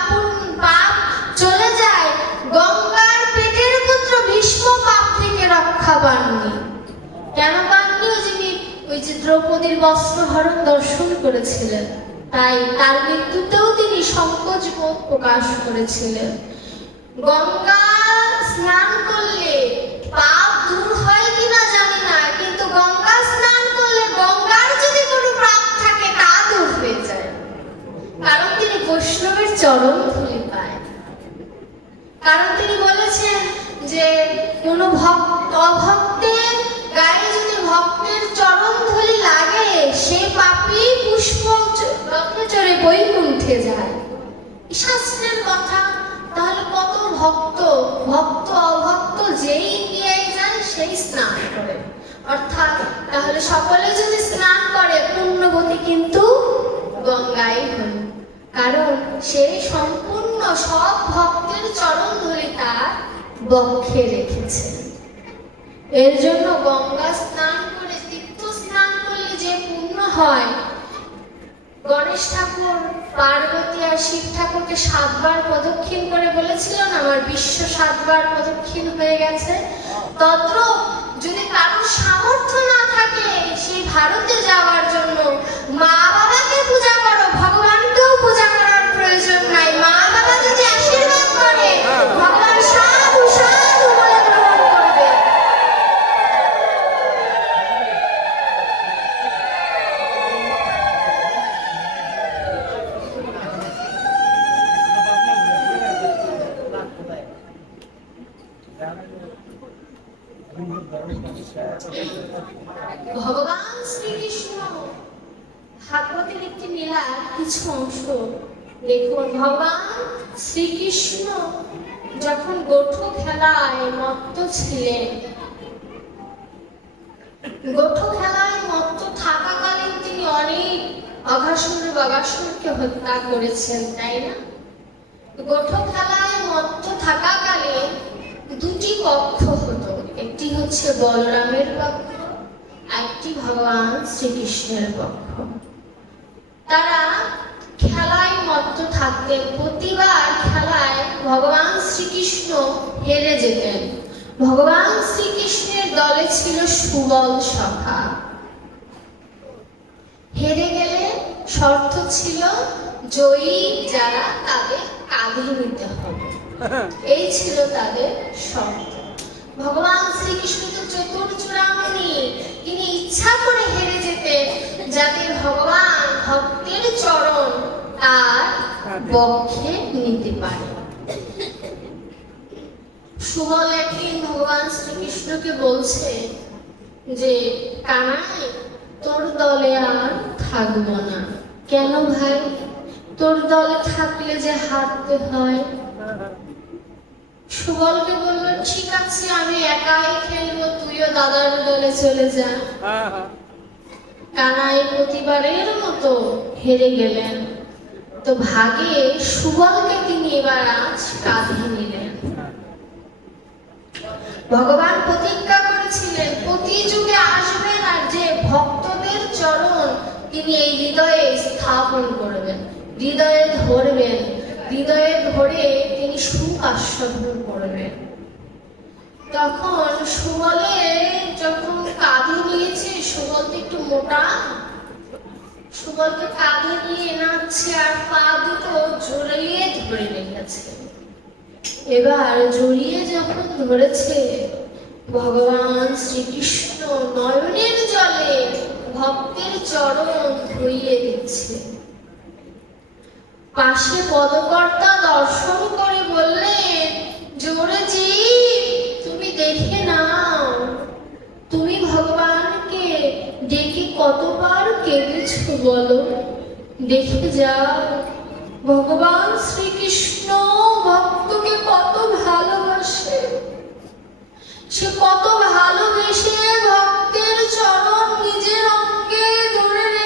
চলে যায়, গঙ্গার পেটের পুত্র ভীষ্ম পাপ থেকে রক্ষা পাননি। কেন পাননি? ওই যে দ্রৌপদীর বস্ত্রহরণ দর্শন করেছিলেন, তাই তার মৃত্যুতেও তিনি সংকোচ বোধ প্রকাশ করেছিলেন। গঙ্গা স্নান করলে পাপ দূর হয় কিনা জানি না, কিন্তু গঙ্গা স্নান করলে গঙ্গার যদি কোনো পাপ থাকে তা দূর হয়ে যায়, কারণ তিনি বৈষ্ণবের চরণ ধুলি পায়। কারণ তিনি বলেছেন যে কোনো অভক্তের গায়ে যদি ভক্তের চরণ ধুলি লাগে, সে পাপী পুষ্প রথে চড়ে বৈকুণ্ঠে যায়। শাস্ত্রের কথা। তাহলে কত ভক্ত অভক্ত যেই ইন্ডিয়ায় যায় সেই স্নান করে, অর্থাৎ তাহলে সকলে যদি স্নান করে পুণ্যবতী কিন্তু গঙ্গাই হল, কারণ সে সম্পূর্ণ সব ভক্তের চরণ ধরে তার বক্ষে রেখেছে। এর জন্য গঙ্গা স্নান করে, তীর্থ স্নান করলে যে পুণ্য হয়, গণেশ ঠাকুর পার্বতী আর শিব ঠাকুরকে 7 বার প্রদক্ষিণ করে বলেছিল না, আমার বিশ্ব 7 বার প্রদক্ষিণ হয়ে গেছে। তত্র যদি কারোর সামর্থ্য না থাকে সেই ভারতে যাওয়ার জন্য, মা বাবাকে পূজা করো, ভগবানকেও পূজা করার প্রয়োজন নাই। মা বাবা যদি আশীর্বাদ করে, ভগবান সাধু সাধু বলে গ্রহণ করবে। ভগবান শ্রীকৃষ্ণ ভাগবতের একটি লীলার কিছু অংশ দেখুন। ভগবান শ্রীকৃষ্ণ যখন গোঠো খেলায় মত্ত ছিলেন, গোঠো খেলায় মত্ত থাকাকালীন তিনি অনেক অঘাসুর বগাসুরকে হত্যা করেছেন, তাই না? গোঠো খেলায় মত্ত থাকাকালীন 2টি পক্ষ হতো, একটি হচ্ছে বলরামের পক্ষ, একটি ভগবান শ্রীকৃষ্ণের পক্ষ। তারা খেলায় মত্ত থাকতেন। প্রতিবার খেলায় ভগবান শ্রীকৃষ্ণ হেরে যেতেন। ভগবান শ্রীকৃষ্ণের দলে ছিল সুবল সখা। হেরে গেলে শর্ত ছিল জয়ী যারা তাদের কাঁধে নিতে হবে, এই ছিল তাদের শর্ত। ভগবান শ্রীকৃষ্ণ তো চতুর্চূড়ামণি, তিনি ইচ্ছা করে হেরে যেতেন যাতে ভগবান ভক্তের চরণ তার বক্ষে নিতে পারে। সুবল একদিন ভগবান শ্রীকৃষ্ণকে বলছে যে কানাই, তোর দলে আর থাকবো না। কেন ভাই? তোর দলে থাকলে যে হারতে হয়। সুবলকে বললো, ঠিক আছে আমি একাই খেলবো, তুইও দাদার দলে চলে যা। কানাই প্রতিবারের মতো হেরে গেলেন। তো ভাগে সুবলকে তিনি এবার আজ কাঁধে নিলেন। ভগবান প্রতিজ্ঞা করেছিলেন প্রতি যুগে আসবেন আর যে ভক্তদের চরণ তিনি এই হৃদয়ে স্থাপন করবেন, হৃদয়ে ধরবেন, হৃদয়ে ধরে তিনি সুখ আস্বাদন করবেন। তখন সুবলে যখন কাঁধে নিয়েছে, সুবল তো একটু মোটা, সুবলকে কাঁধে নিয়ে নাচছে আর পা দুটো জড়িয়ে ধরে রেখেছে। এবার জড়িয়ে যখন ধরেছে, ভগবান শ্রীকৃষ্ণ নয়নের জলে ভক্তের চরণ ধুইয়ে দিচ্ছে। পাশে পদকর্তা দর্শন করে বললেন, জোরেজি তুমি দেখে নাও, তুমি ভগবানকে ডেকে কতবার কেঁদেছো বলো, দেখে যাও ভগবান শ্রীকৃষ্ণ ভক্তকে কত ভালোবাসে। সে কত ভালোবেসে ভক্তের চরণ নিজের অঙ্গে ধরে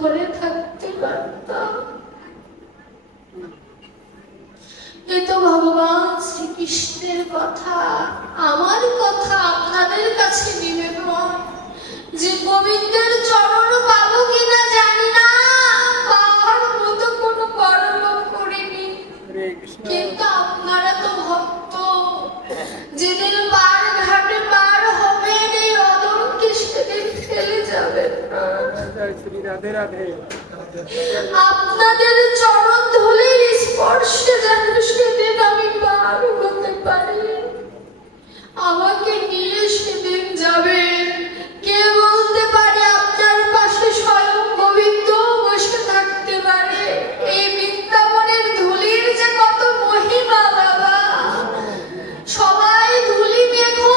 ধরে থাকতে পারতাম। এ তো ভগবান শ্রীকৃষ্ণের কথা, আমার কথা আপনাদের কাছে নিবেদন যে গোবিন্দের চরণ পাবো কিনা জানি না, পাওয়ার মতো কোনো কর্ম করিনি, কিন্তু আপনারা তো ভক্ত, যেদিন পার ঘাটে পার হবেন এই অদমকে সেদিন ফেলে যাবেন না। রাধে রাধে। আপনাদের চরণ ধুলির স্পর্শে যেন সেদিন আমি পার হতে পারি। আমাকে নিয়ে সেদিন যাবেন, কে বলতে পারে আপনার পাশে স্বয়ং গোবিন্দ বসে থাকতে পারে। এই বৃন্দাবনের ধুলির যে কত মহিমা বাবা। সবাই ধুলি মেখো,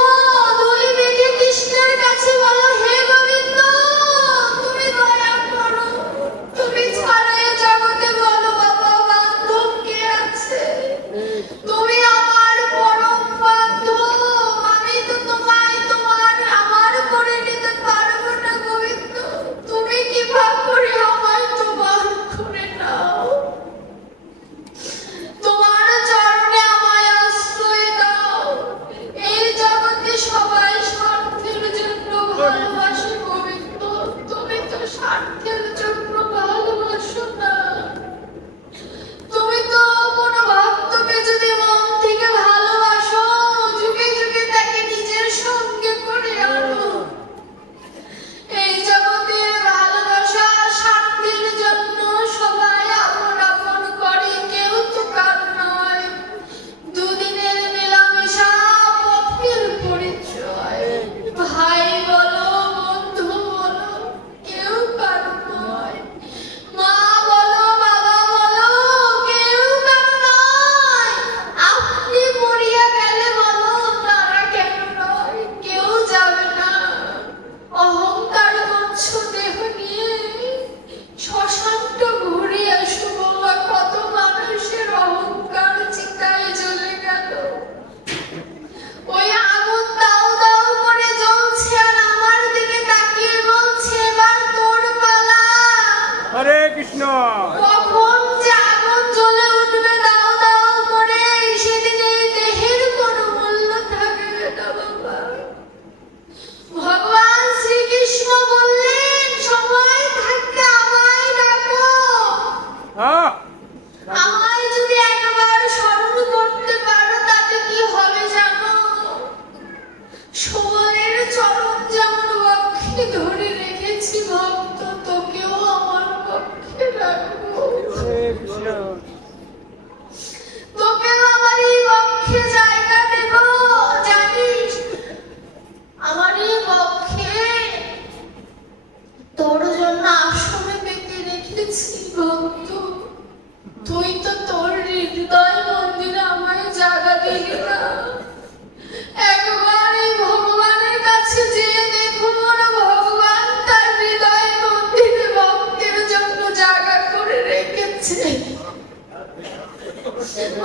ধুলি মেখে কৃষ্ণের কাছে বলো, হে গোবিন্দ তুমি দয়া করো, তুমি ছাড়া এ জগতে বলো বাবা বান্ধব কে আছে? তুমি আমার পরম বান্ধব, আমি তো তোমায় আমার করে নিতে পারবো না গোবিন্দ, তুমি কিভাবে করে আমায় তোমার করে নাও। তোমার চরণে আমায় আশ্রয় দাও। এই জগতে সবাই স্বার্থের জন্য ভালোবাসে গোবিন্দ, তুমি তো স্বার্থের জন্য ভালোবাসো না। তুমি তো কোনো ভক্তকে যদি মন থেকে ভালোবাসো, যুগে যুগে তাকে নিজের সঙ্গে করে আনো। এই জগতের ভালোবাসা স্বার্থের জন্য সবাই আপন আপন করে, কেউ তো কার নয়। দুদিনের মেলামেশা, পথের পরিচয়, ভাই বলো বন্ধু বলো, কেউ কার নয়। মা বলো বাবা বলো, কেউ কার নয়। আপনি মরিয়া গেলে বলো তারা কেন নয়, কেউ যাবে না। অহংকার করছো দেহ নিয়ে, শ্মশানটা ঘুরে আসো বাবা। কত মানুষের অহংকার চিতায় জ্বলে গেল। ওই আগুন দাউ দাউ করে জ্বলছে আর আমার দিকে তাকিয়ে বলছে এবার তোর পালা। হরে কৃষ্ণ। কখন যে আগুন জ্বলে উঠবে দাউ দাউ করে, সেদিন এই দেহের কোনো মূল্য থাকবে না বাবা। ভগবান শ্রীকৃষ্ণ বললেন সময় থাকতে আমায় ডাকো। হ্যাঁ আমায় যদি একবার স্মরণ করতে পারো তাতে কি হবে জানো? সুবলের চরণ যেমন বক্ষে ধরে রেখেছি ভক্ত, তোকেও আমার পক্ষে রাখবো। হরে কৃষ্ণ। তোকেও আমার এই বক্ষে জায়গা দেব। জানিস আমার এই বক্ষে তোর জন্য আসনে পেতে রেখেছি ভক্ত। তুই তো তোর হৃদয় মন্দিরে আমায় জায়গা দিলি না। একবার এই ভগবানের কাছে যেয়ে দেখুন না, ভগবান তার হৃদয় মন্দিরে ভক্তের জন্য জায়গা করে রেখেছে।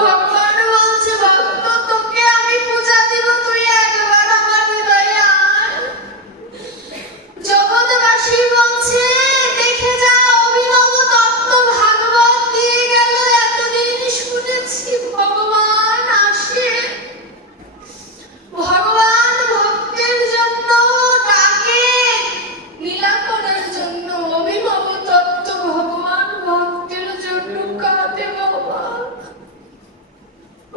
ভগবান বলছে ভক্ত তোকে আমি পূজা দিব, তুই একবার আমার হৃদয়ে আয়। জগৎবাসী বলছে দেখে যা, অভিনব তত্ত্ব ভাগবত দিয়ে গেল। এতদিন শুনেছি ভগবান আসে, ভগবান ভক্তের জন্য ডাকে, লীলা করার জন্য। অভিনব তত্ত্ব ভগবান ভক্তের জন্য কাঁদে বাবা।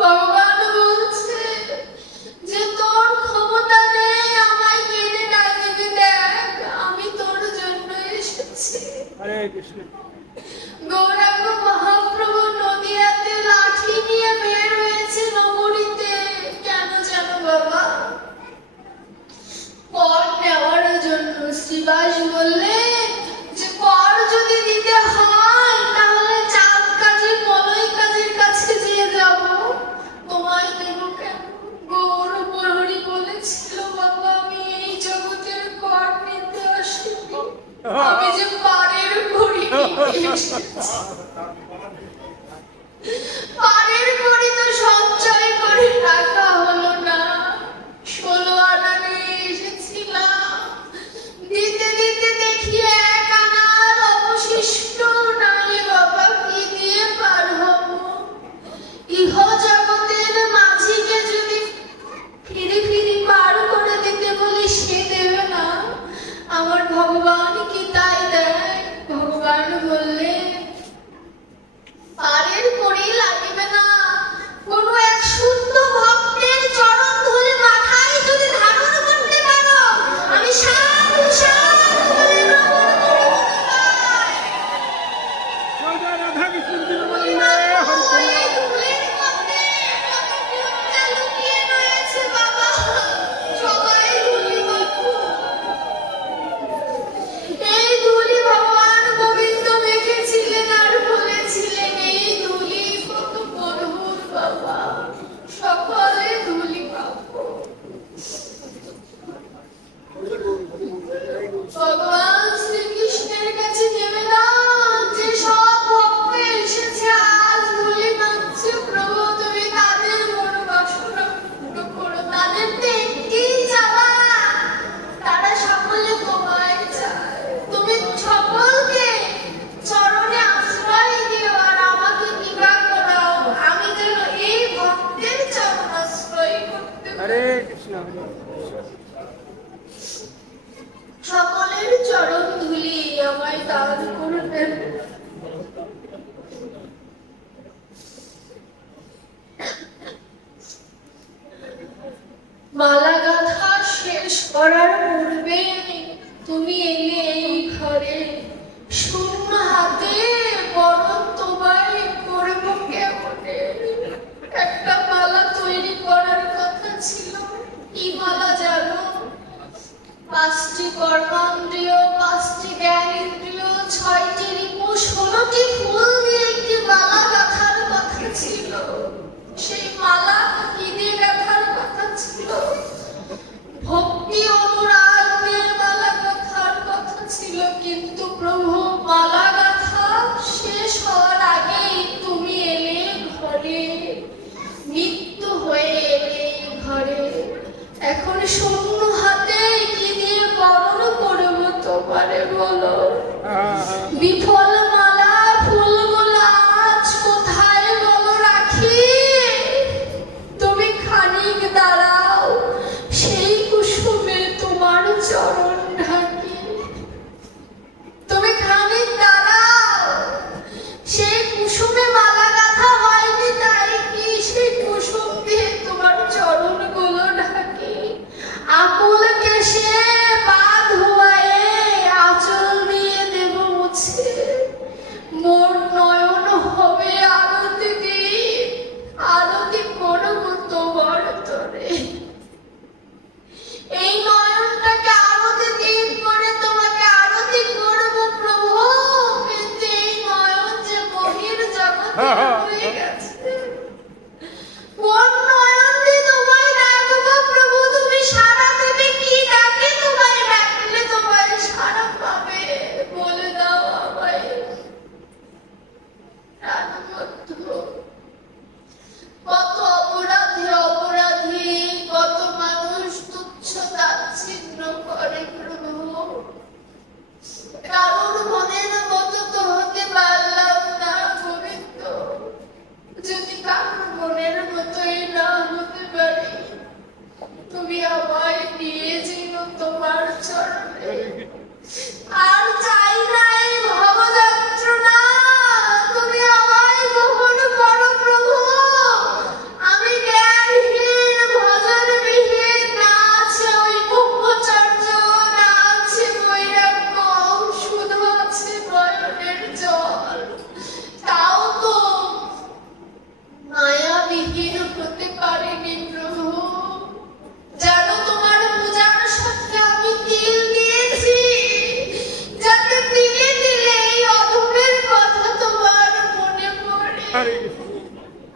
ভগবান বলছে যে তোর ক্ষমতা নেই আমায় কেড়ে ডাকবি, দেখ আমি তোর জন্য এসেছি। হরে কৃষ্ণ। গৌরাঙ্গ মহাপ্রভু নদিয়াতে লাঠি নিয়ে বের হয়েছে নগরীতে। কেন জানো বাবা? কর নেওয়ার জন্য। শ্রীবাস বললে যে কর যদি দিতে হয় তাহলে চাঁদ কাজী মলয় কাজীর কাছে যেয়ে যাব, তোমায় দেব কেন? গৌর প্রহরী বলেছিল বাবা আমি এই জগতের কর নিতে আসিনি, আমি যে পারের ঘড়ি নিতে এসেছি। পারের ঘড়ি তো সঞ্চয় করে রাখা হলো না। 16 আনা নিয়ে এসেছিলাম, দিতে দিতে দেখি 1 আনার অবশিষ্ট সকলের চরণ ধুলি আমায় দান করবেন। মালা গাঁথা শেষ করার পূর্বে তুমি এলে এই ঘরে, শূন্য হাতে বরং তোমায় করব কেমনে। একটা মালা তৈরি করার কথা ছিল, কি মালা জানো? 5টি কর্মেন্দ্রিয়, 5টি জ্ঞানেন্দ্রিয়, 6টি রিপু, 16টি ফুল দিয়ে একটি মালা গাঁথার কথা ছিল। সেই মালা কি দিয়ে গাঁথার কথা ছিল? ভক্তি অনুরাগ দিয়ে মালা গাঁথার কথা ছিল। কিন্তু প্রভু, মালা গাঁথা শেষ হওয়ার আগেই তুমি এলে ঘরে, মৃত্যু হয়ে এলে ঘরে। এখন শূন্য হাতে কি দিয়ে বরণ করবো তোমারে বলো? বিফল মালা ফুলগুলো আজ কোথায় বলো রাখি? তুমি খানিক দাঁড়াও, সেই কুসুমে তোমার চরণ ঢাকি। তুমি খানিক দাঁড়াও, সেই কুসুমে মালা গাঁথা হয়নি তাই কি সেই কুসুম দিয়ে তোমার চরণ গুলো ঢাকি। আকুল কেশে পা ধোয়ায়ে আঁচল দিয়ে দেব মুছে, মোর নয়ন হবে আরতি দিন, আরতি করব তোমার তরে। এই নয়নটাকে আরতি দিন করে তোমাকে আরতি করব প্রভু, কিন্তু এই নয়ন যে বহির জগতে হয়ে গেছে। কোন নয়ন দিয়ে তোমায় ডাকবো প্রভু? তুমি সাড়া দেবে কি ডাকে? তোমায় ডাকলে তোমায় সাড়া পাবে? বলে দাও আমায় প্রাণবন্ধু। কত অপরাধী অপরাধী, কত মানুষ তুচ্ছ তাচ্ছিন্ন করে প্রভু। কারোর মনের মতো তো হতে পারলাম না গোবিন্দ। যদি কারোর মনের মতোই না হতে পারি, তুমি আমায় নিয়ে যেও তোমার চরণে। আর চাই না এই ভবযন্ত্রণা, তুমি আমায় গ্রহণ করো প্রভু। আমি জ্ঞানহীন ভজনবিহীন, না আছে ওই ব্রহ্মচর্য, না আছে বৈরাগ্য, শুধু আছে নয়নের জল। তাও তো মায়াবিহীন হতে পারেনি প্রভু। জানো, তোমার পূজার সাথে আমি তিল দিয়েছি, যাতে তিলে তিলে এই অধমের কথা তোমার মনে পড়ে।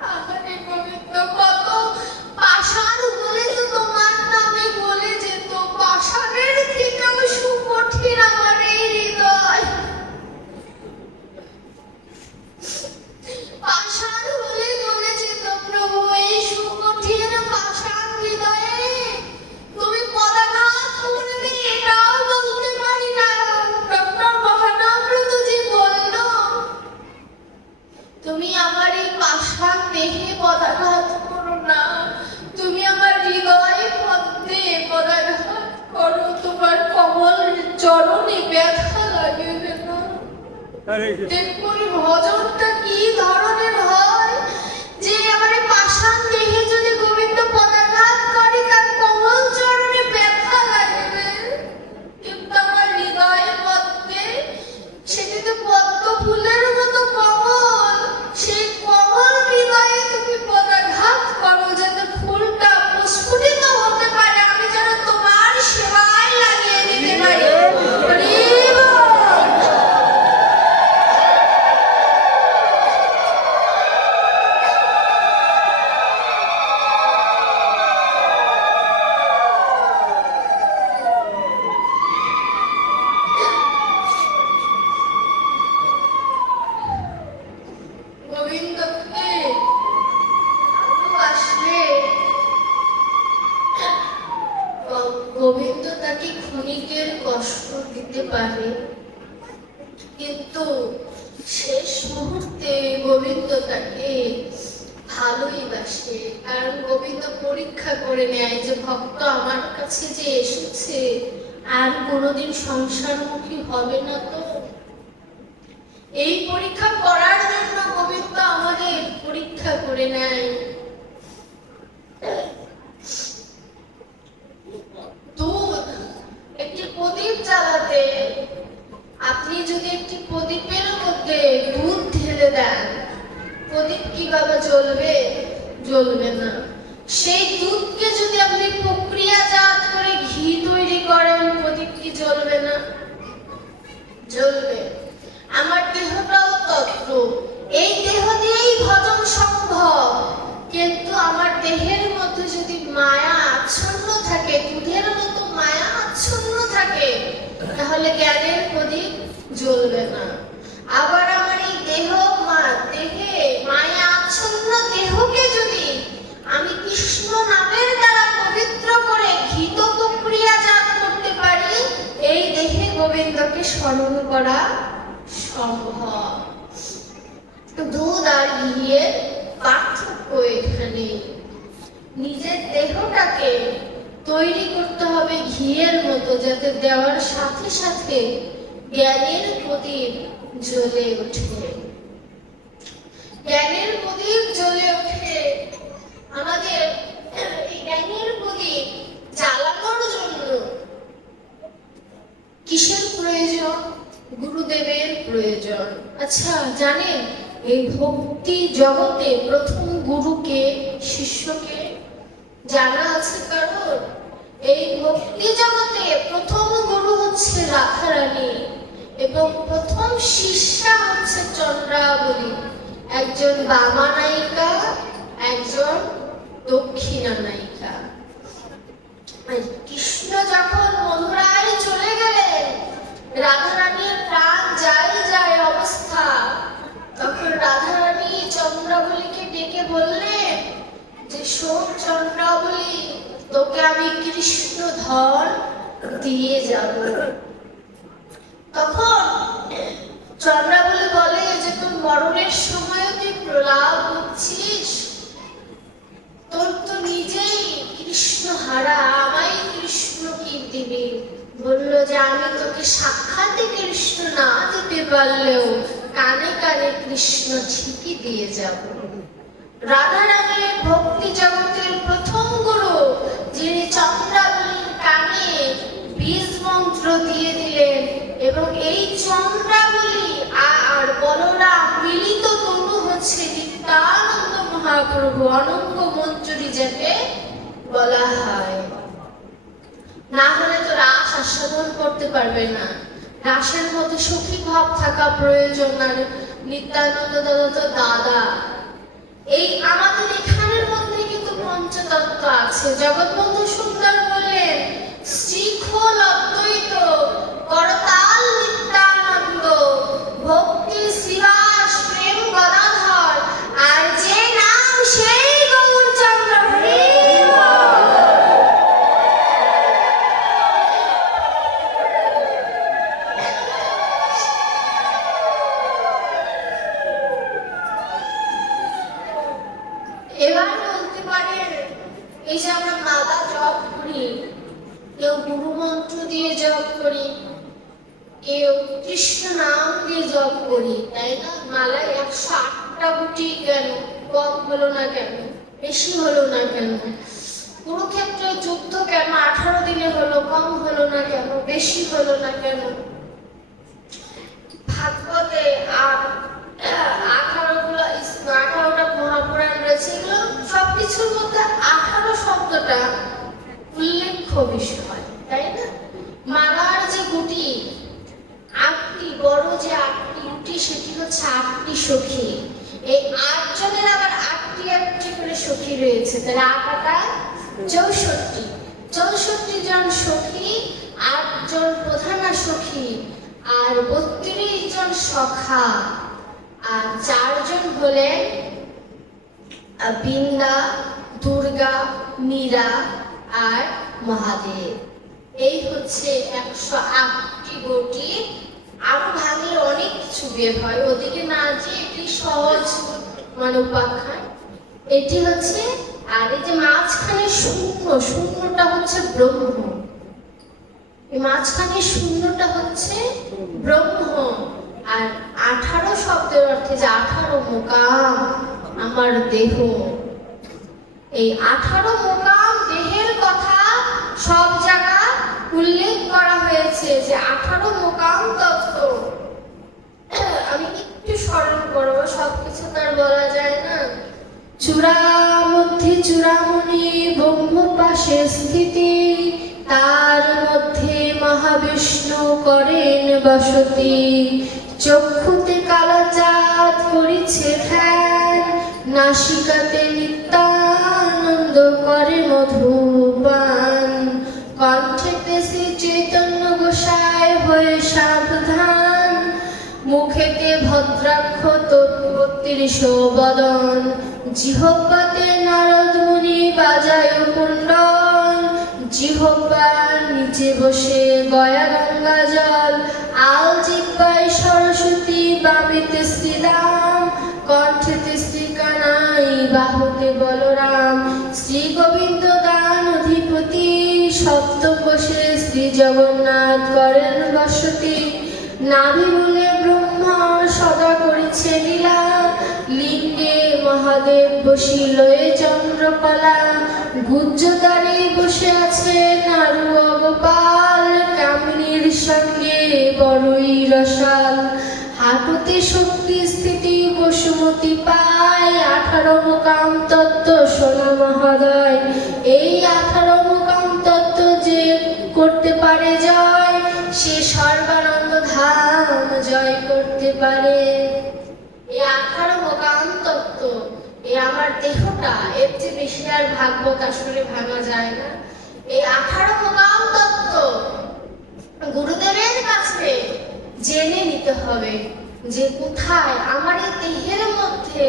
আহারে গোবিন্দ, কত পাষাণ বলে তো তোমার নামে বলে যেত। পাষাণের থেকেও সুকঠিন আমার এই হৃদয়। পাষাণ বলে বলে যেত প্রভু, এই সুকঠিন পাষাণ হৃদয়ে তুমি পদাঘাত করবে এটাও বলতে পারি না। ডক্টর মহানব্রতজি বলল, তুমি আমার এই পাষাণ দেহে পদাঘাত করো না, তুমি আমার হৃদয় পদ্মে পদাঘাত করো। তোমার কমল চরণে ব্যথা লাগবে না। দেখুন ভজনটা কি ধরনের হয়, যে এবারে পাষাণ দেহে যদি গোবিন্দ পদাঘাত করে তার কমল চরণে ব্যথা লাগবে। কিন্তু আমার হৃদয়ে পদ্মে, সেটি তো পদ্ম ফুলের মতো কমল, সেই কমল হৃদয়ে তুমি পদাঘাত করো, যাতে ফুলটা প্রস্ফুটিত হতে পারে, আমি যেন তোমার সেবায় লাগিয়ে দিতে পারি। গোবিন্দকে ভালোবাসলে গোবিন্দ তাকে ক্ষণিকের কষ্ট দিতে পারে, কিন্তু শেষ মুহূর্তে গোবিন্দ তাকে ভালোই বাসে, কারণ গোবিন্দ পরীক্ষা করে নেয় যে ভক্ত আমার কাছে যে এসেছে আর কোনোদিন সংসারমুখী হবে না তো। এই পরীক্ষা করার জন্য গোবিন্দ আমাদের পরীক্ষা করে নেয়। দুধ, একটি প্রদীপ জ্বালাতে আপনি যদি একটি প্রদীপের মধ্যে দুধ ঢেলে দেন, প্রদীপ কিভাবে জ্বলবে? জ্বলবে না। সেই দুধকে যদি আপনি প্রক্রিয়াজাত করে ঘি তৈরি করেন, প্রদীপ কি জ্বলবে না? জ্বলবে। আমার দেহটাও তত্ত্ব, এই দেহ দিয়েই ভজন সম্ভব, কিন্তু আমার দেহের মধ্যে যদি মায়া আচ্ছন্ন থাকে, দুধের মতো মায়া আচ্ছন্ন থাকে, তাহলে জ্ঞানের প্রদীপ জ্বলবে না। আবার আমার এই দেহে মায়া আচ্ছন্ন দেহকে যদি আমি কৃষ্ণ নামের দ্বারা পবিত্র করে ঘৃত প্রক্রিয়াজাত করতে পারি, এই দেহে গোবিন্দকে স্মরণ করা সম্ভব। দুধ আর ঘিয়ের পার্থক্য এখানে। নিজের দেহটাকে তৈরি করতে হবে ঘিয়ের মতো, যাতে দেওয়ার সাথে সাথে জ্ঞানের প্রদীপ জ্বলে ওঠে। জ্ঞানের প্রদীপ জ্বলে ওঠে। আমাদের এই জ্ঞানের প্রদীপ জ্বালানোর জন্য কিসের প্রয়োজন? গুরুদেবের প্রয়োজন। আচ্ছা জানেন এই ভক্তি জগতে প্রথম গুরুকে, শিষ্যকে জানা আছে কারোর? এই ভক্তি জগতে প্রথম গুরু হচ্ছে রাধারানী এবং প্রথম শিষ্যা হচ্ছে চন্দ্রাবলী। একজন বামা নায়িকা, একজন দক্ষিণা নায়িকা। কৃষ্ণ যখন মথুরায় চলে গেলেন, রাধারানীর প্রাণ যায় অবস্থা, তখন রাধারানী চন্দ্রাবলীকে ডেকে বললেন যে শোন চন্দ্রাবলী, তোকে আমি কৃষ্ণ ধন দিয়ে যাব। তখন চন্দ্রাবলী বলে যে তোর মরণের সময় তুই প্রলাপ হচ্ছিস, তোর তো নিজেই কৃষ্ণ হারা, আমায় কৃষ্ণ কি দিবি? বললো যে আমি তোকে সাক্ষাৎ কৃষ্ণ না দিতে পারলেও কানে কানে কৃষ্ণ ঠিকই দিয়ে যাব। রাধারানীর ভক্তি জগতের প্রথম গুরু, যিনি চন্দ্রাবলীর কানে বীজ মন্ত্র দিয়ে দিলেন, এবং এই চন্দ্রাবলী আর বলরাম মিলিত তনু হচ্ছে নিত্যানন্দ মহাপ্রভু, অনঙ্গ মঞ্জুরি যাকে বলা হয়। না হলে তো রাস আস্বাদন করতে পারবে না। রাসের মধ্যে সখী ভাব থাকা প্রয়োজন। আর নিত্যানন্দ দাদা তো দাদা। এই আমাদের এখানের মধ্যে কিন্তু পঞ্চতত্ত্ব আছে। জগৎবন্ধু সুন্দর বললেন শ্রীখোল অদ্বৈত, করতাল নিত্যানন্দ, ভক্তি শ্রীবাস প্রেম গদাধর, আর যে নাম সেই গৌরচন্দ্র। এবার বলতে পারেন এই যে আমরা মালা জপ করি, কেউ গুরু মন্ত্র দিয়ে জপ করি, কেউ কৃষ্ণ নাম দিয়ে জপ করি, তাই না? মালায় 108টা গুটি কেন? কম হলো না কেন? বেশি হলো না কেন? কুরুক্ষেত্রে যুদ্ধ কেন 18 দিনে হলো? কম হলো না কেন? বেশি হলো না কেন? ভাগবতে 18টা মহাপুরাণ রয়েছে, এগুলো সবকিছুর মধ্যে 18 শব্দটা উল্লেখ্য বিষয়, তাই না? মালার যে গুটি 8টি, বড় যে 8টি গুটি, সেটি হচ্ছে 8টি সখী। এই 8 জনের আবার 8টি করে সখী রয়েছে, তাহলে 8 64 জন সখী, 8 জন প্রধানা সখী, আর 32 জন সখা, আর 4 জন হলেন বৃন্দা, দুর্গা, মীরা আর মহাদেব। এই হচ্ছে 108টি গুটি। আরো ভাঙলে অনেক কিছু বের হয়, ওদিকে না যে এটি সহজ উপাখ্যান। এটি হচ্ছে, আর এই যে মাঝখানে শূন্য, শূন্যটা হচ্ছে ব্রহ্ম। এই মাঝখানে শূন্যটা হচ্ছে ব্রহ্ম। আর 18 শব্দের অর্থে যে 18 মোকাম আমার দেহ, এই 18 মোকাম দেহের কথা সব জায়গা উল্লেখ করা হয়েছে যে 18 মোকাম তত্ত্ব। আমি একটু স্মরণ করবো, সবকিছু তার বলা যায় না। চূড়া মধ্যে চূড়ামণি ব্রহ্ম পাশে স্থিতি, তার মধ্যে মহাবিষ্ণু করেন বসতি। চক্ষুতে কালা চাঁদ করিছে ধ্যান, নাসিকাতে নিত্যানন্দ করে মধুপান। কণ্ঠেতে শ্রী চৈতন্য গোসাই হয়ে সাবধান, মুখেতে ভদ্রাক্ষ 33 বদন। জিহ্বাতে নারদ মুনি বাজায় কুণ্ডল, জিহ্বার নিচে বসে গয়া গঙ্গা জল। আল জিহ্বায় সরস্বতী, বামেতে শ্রীরাম, কণ্ঠেতে শ্রী কানাই, বাহুতে বলরাম। শ্রী গোবিন্দ দান অধিপতি, সপ্তম বসে শ্রী জগন্নাথ করেন বসতি। নাভি মূলে ব্রহ্মা সদা করিছে লীলা, লিঙ্গে মহাদেব বসিল এ চন্দ্রকলা। গুজ্জদারে বসে আছে নারু গোপাল, কামিনীর সঙ্গে বড়ই রসাল। হাঁটুতে শক্তি স্থিতি বসুমতি পায়, 18 মোকাম তত্ত্ব শোনা মহোদয়। এই 18 মোকাম তত্ত্ব যে করতে পারে জয়, সে সর্বানন্দ ধাম জয় করতে পারে। এই 18 মোকাম তত্ত্ব, এই আমার দেহটা, এর চেয়ে বেশি আর ভাগবত আসলে ভাঙা যায় না। এই 18 মোকাম তত্ত্ব গুরুদেবের কাছে জেনে নিতে হবে যে কোথায় আমার এই দেহের মধ্যে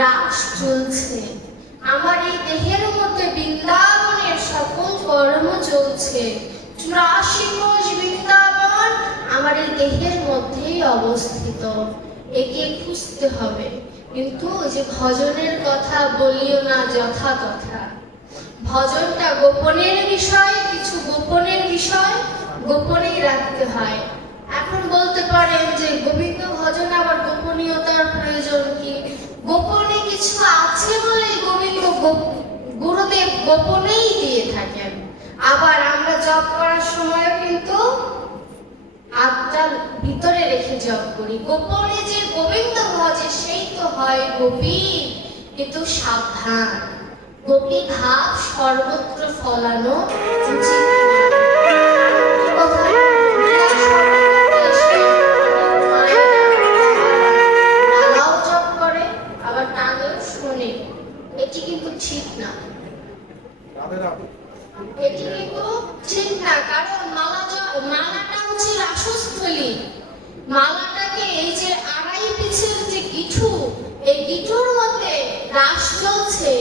রাস চলছে, আমার এই দেহের মধ্যে বৃন্দাবনের সকল কর্ম চলছে। 84 কোষ বৃন্দাবন আমার এই দেহের মধ্যেই অবস্থিত, একে খুঁজতে হবে। কিন্তু যে ভজনের কথা বলিও না যথা তথা, ভজনটা গোপনের বিষয়, কিছু গোপনের বিষয় গোপনেই রাখতে হয়। এখন বলতে পারেন যে গোবিন্দ ভজন আবার গোপনীয়তার প্রয়োজন কি? গোপনে কিছু আছে বলে গোবিন্দ গুরুদেব গোপনেই দিয়ে থাকেন। আবার আমরা জপ করার সময় কিন্তু আত্মার ভিতরে রেখে জপ করি। গোপনে যে গোবিন্দ ভজে সেই তো হয় গোপী, কিন্তু সাবধান, গোপী ভাব সর্বত্র ফলানো উচিত। মালাও জপ করে আবার টানেও শোনে, এটি কিন্তু ঠিক না। এটি কিন্তু ঠিক না, কারণ মালাটা হচ্ছে রাসস্থলী। মালাটাকে এই যে আড়াই পিছের যে গিঠু, এই গিঠুর মধ্যে রাস চলছে,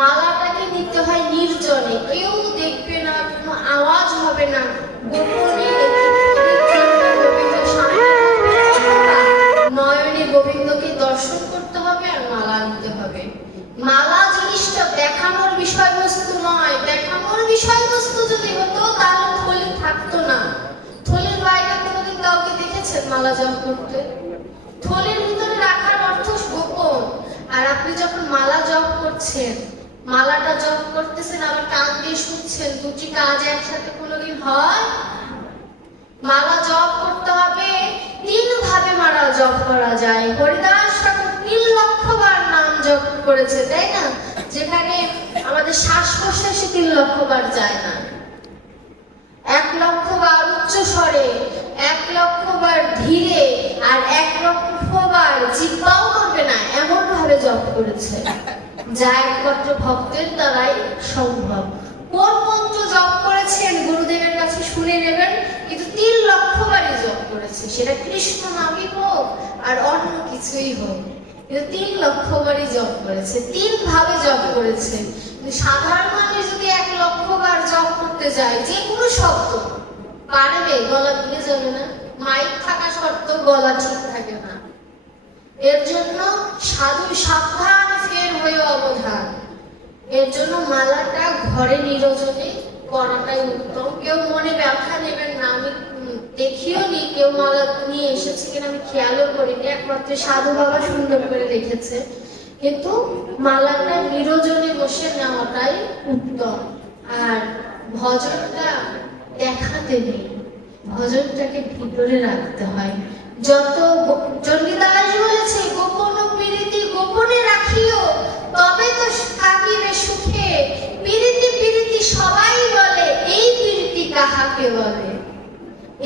মালাটাকে নিতে হয় নির্জনে, কেউ দেখবে না, কোনো আওয়াজ হবে না, গোপনে নয়নে গোবিন্দকে দর্শন করতে হবে আর মালা নিতে হবে। মালা জিনিসটা দেখানোর বিষয়বস্তু নয়। দেখানোর বিষয়বস্তু যদি হতো তাহলে থলি থাকতো না। থলির বাইরে কোনোদিন কাউকে দেখেছেন মালা জপ করতে? থলির ভিতরে রাখার অর্থ গোপন। আর আপনি যখন মালা জপ করছেন, মালাটা জপ করতেছেন আবার কান দিয়ে শুনছেন, দুটি কাজ একসাথে কোনোদিন হয়? মালা জপ করতে হবে 3 ভাবে। মালা জপ করা যায়। হরিদাস ঠাকুর 3 লক্ষ বার নাম জপ করেছে, তাই না? যেখানে আমাদের শ্বাস প্রশ্বাসে 3 লক্ষ বার যায় না। 1 লক্ষ বার উচ্চ স্বরে, 1 লক্ষ বার ধীরে, আর 1 লক্ষ বার জিহ্বাও করবে না, এমন ভাবে জপ করেছে, যা একমাত্র ভক্তের দ্বারাই সম্ভব। কোন মন্ত্র জপ করেছেন গুরুদেবের কাছে শুনে নেবেন, কিন্তু 3 লক্ষ বারই জপ করেছে, সেটা কৃষ্ণ নামই হোক আর অন্য কিছুই হোক, কিন্তু 3 লক্ষ বারই জপ করেছে, 3 ভাবে জপ করেছে। সাধারণ মানুষ যদি 1 লক্ষ বার জপ করতে যায়, যে কোনো শব্দ পারবে, গলা ভেঙে যাবে না? মাইক থাকা সত্ত্বেও গলা ঠিক থাকে না। এর জন্য সাধু সাবধান, ফের হয়ে অবধান। এর জন্য মালাটা ঘরে নিরজনে করাটাই উত্তম। কেউ মনে ব্যথা নেবেন না, আমি দেখিও নি কেউ মালা নিয়ে এসেছে কিনা, আমি খেয়ালও করিনি, একমাত্র সাধু বাবা সুন্দর করে রেখেছে। কিন্তু মালাটা নিরজনে বসে নেওয়াটাই উত্তম। আর ভজনটা দেখাতে নেই, ভজনটাকে ভিতরে রাখতে হয়। যত চণ্ডীদাস বলেছে, গোপন প্রীতি গোপনে রাখিও, তবে তো থাকিবে সুখে। প্রীতি প্রীতি সবাই বলে, এই প্রীতি কাহাকে বলে?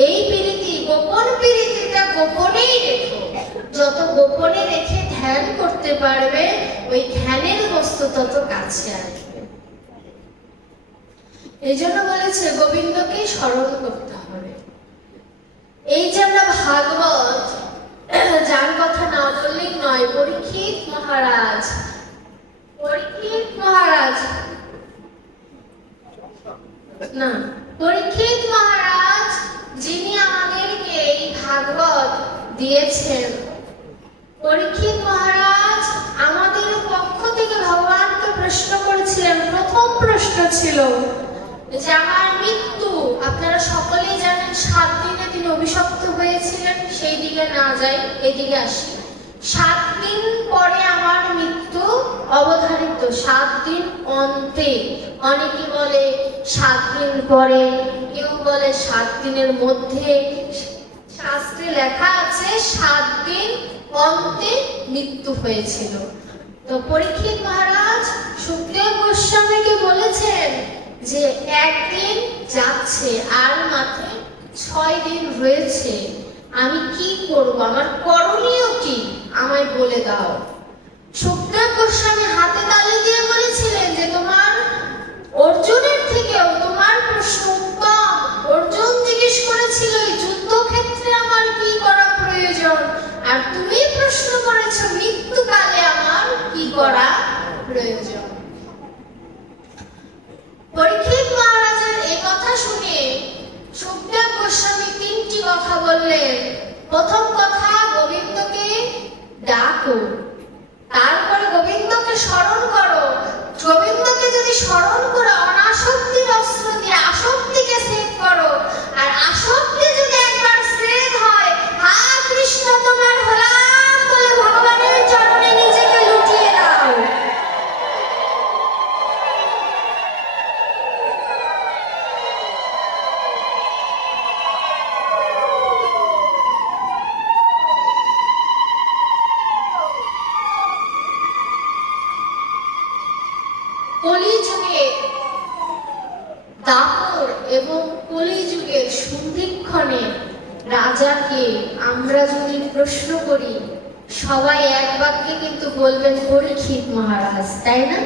এই প্রীতি, গোপন প্রীতিটা গোপনেই রেখো। যত গোপনে রেখে ধ্যান করতে পারবে, ওই ধ্যানের বস্তু তত কাছে আসবে। এই জন্য বলেছে গোবিন্দকে স্মরণ করতে হবে। এই যে আমরা ভাগবত, যার কথা না বললেই নয়, পরীক্ষিত মহারাজ, পরীক্ষিত মহারাজ না, পরীক্ষিত মহারাজ যিনি আমাদেরকে এই ভাগবত দিয়েছেন, পরীক্ষিত মহারাজ আমাদের পক্ষ থেকে ভগবানকে প্রশ্ন করেছিলেন। প্রথম প্রশ্ন ছিল যে আমার মৃত্যু, আপনারা সকলেই জানেন 7 দিনে তিনি অভিশপ্ত হয়েছিলেন। সেই দিকে না যাই, এদিকে আসি। 7 দিন পরে আমার মৃত্যু অবধারিত, 7 দিন অন্তে। অনেকে বলে 7 দিন পরে, কেউ বলে 7 দিনের মধ্যে। শাস্ত্রে লেখা আছে 7 দিন অন্তে মৃত্যু হয়েছিল। তো পরীক্ষিত মহারাজ সুখদেব গোস্বামীকে বলেছেন যে একদিন যাচ্ছে, আর মাত্র 6 দিন রয়েছে, আমি কি করব, আমার করণীয় কি, আমায় বলে দাও। সুখদেব গোস্বামী হাতে তালি দিয়ে বলেছিলেন যে তোমার অর্জুনের থেকেও তোমার প্রশ্ন উত্তম। অর্জুন জিজ্ঞেস করেছিল এই যুদ্ধক্ষেত্রে আমার কি করা প্রয়োজন, আর তুমি প্রশ্ন করেছো মৃত্যুকালে আমার কি করা প্রয়োজন। পরীক্ষিত মহারাজের এই কথা শুনে সুখদেব গোস্বামী 3টি কথা বললেন। প্রথম কথা, গোবিন্দকে ডাকো, তারপরে গোবিন্দকে স্মরণ করো। গোবিন্দকে যদি স্মরণ করো, অনাসক্তির অস্ত্র দিয়ে আসক্তিকে ছেদ করো। আর আসক্তি যদি একবার ছেদ হয়, হা কৃষ্ণ তোমার হলাম বলে ভগবানের চরণে নিজেকে লুটিয়ে দাও। কলিযুগে দাপর এবং কলিযুগের সন্ধিক্ষণে রাজাকে আমরা যদি প্রশ্ন করি, সবাই এক বাক্যে কিন্তু বলবেন পরীক্ষিত মহারাজ, তাই না?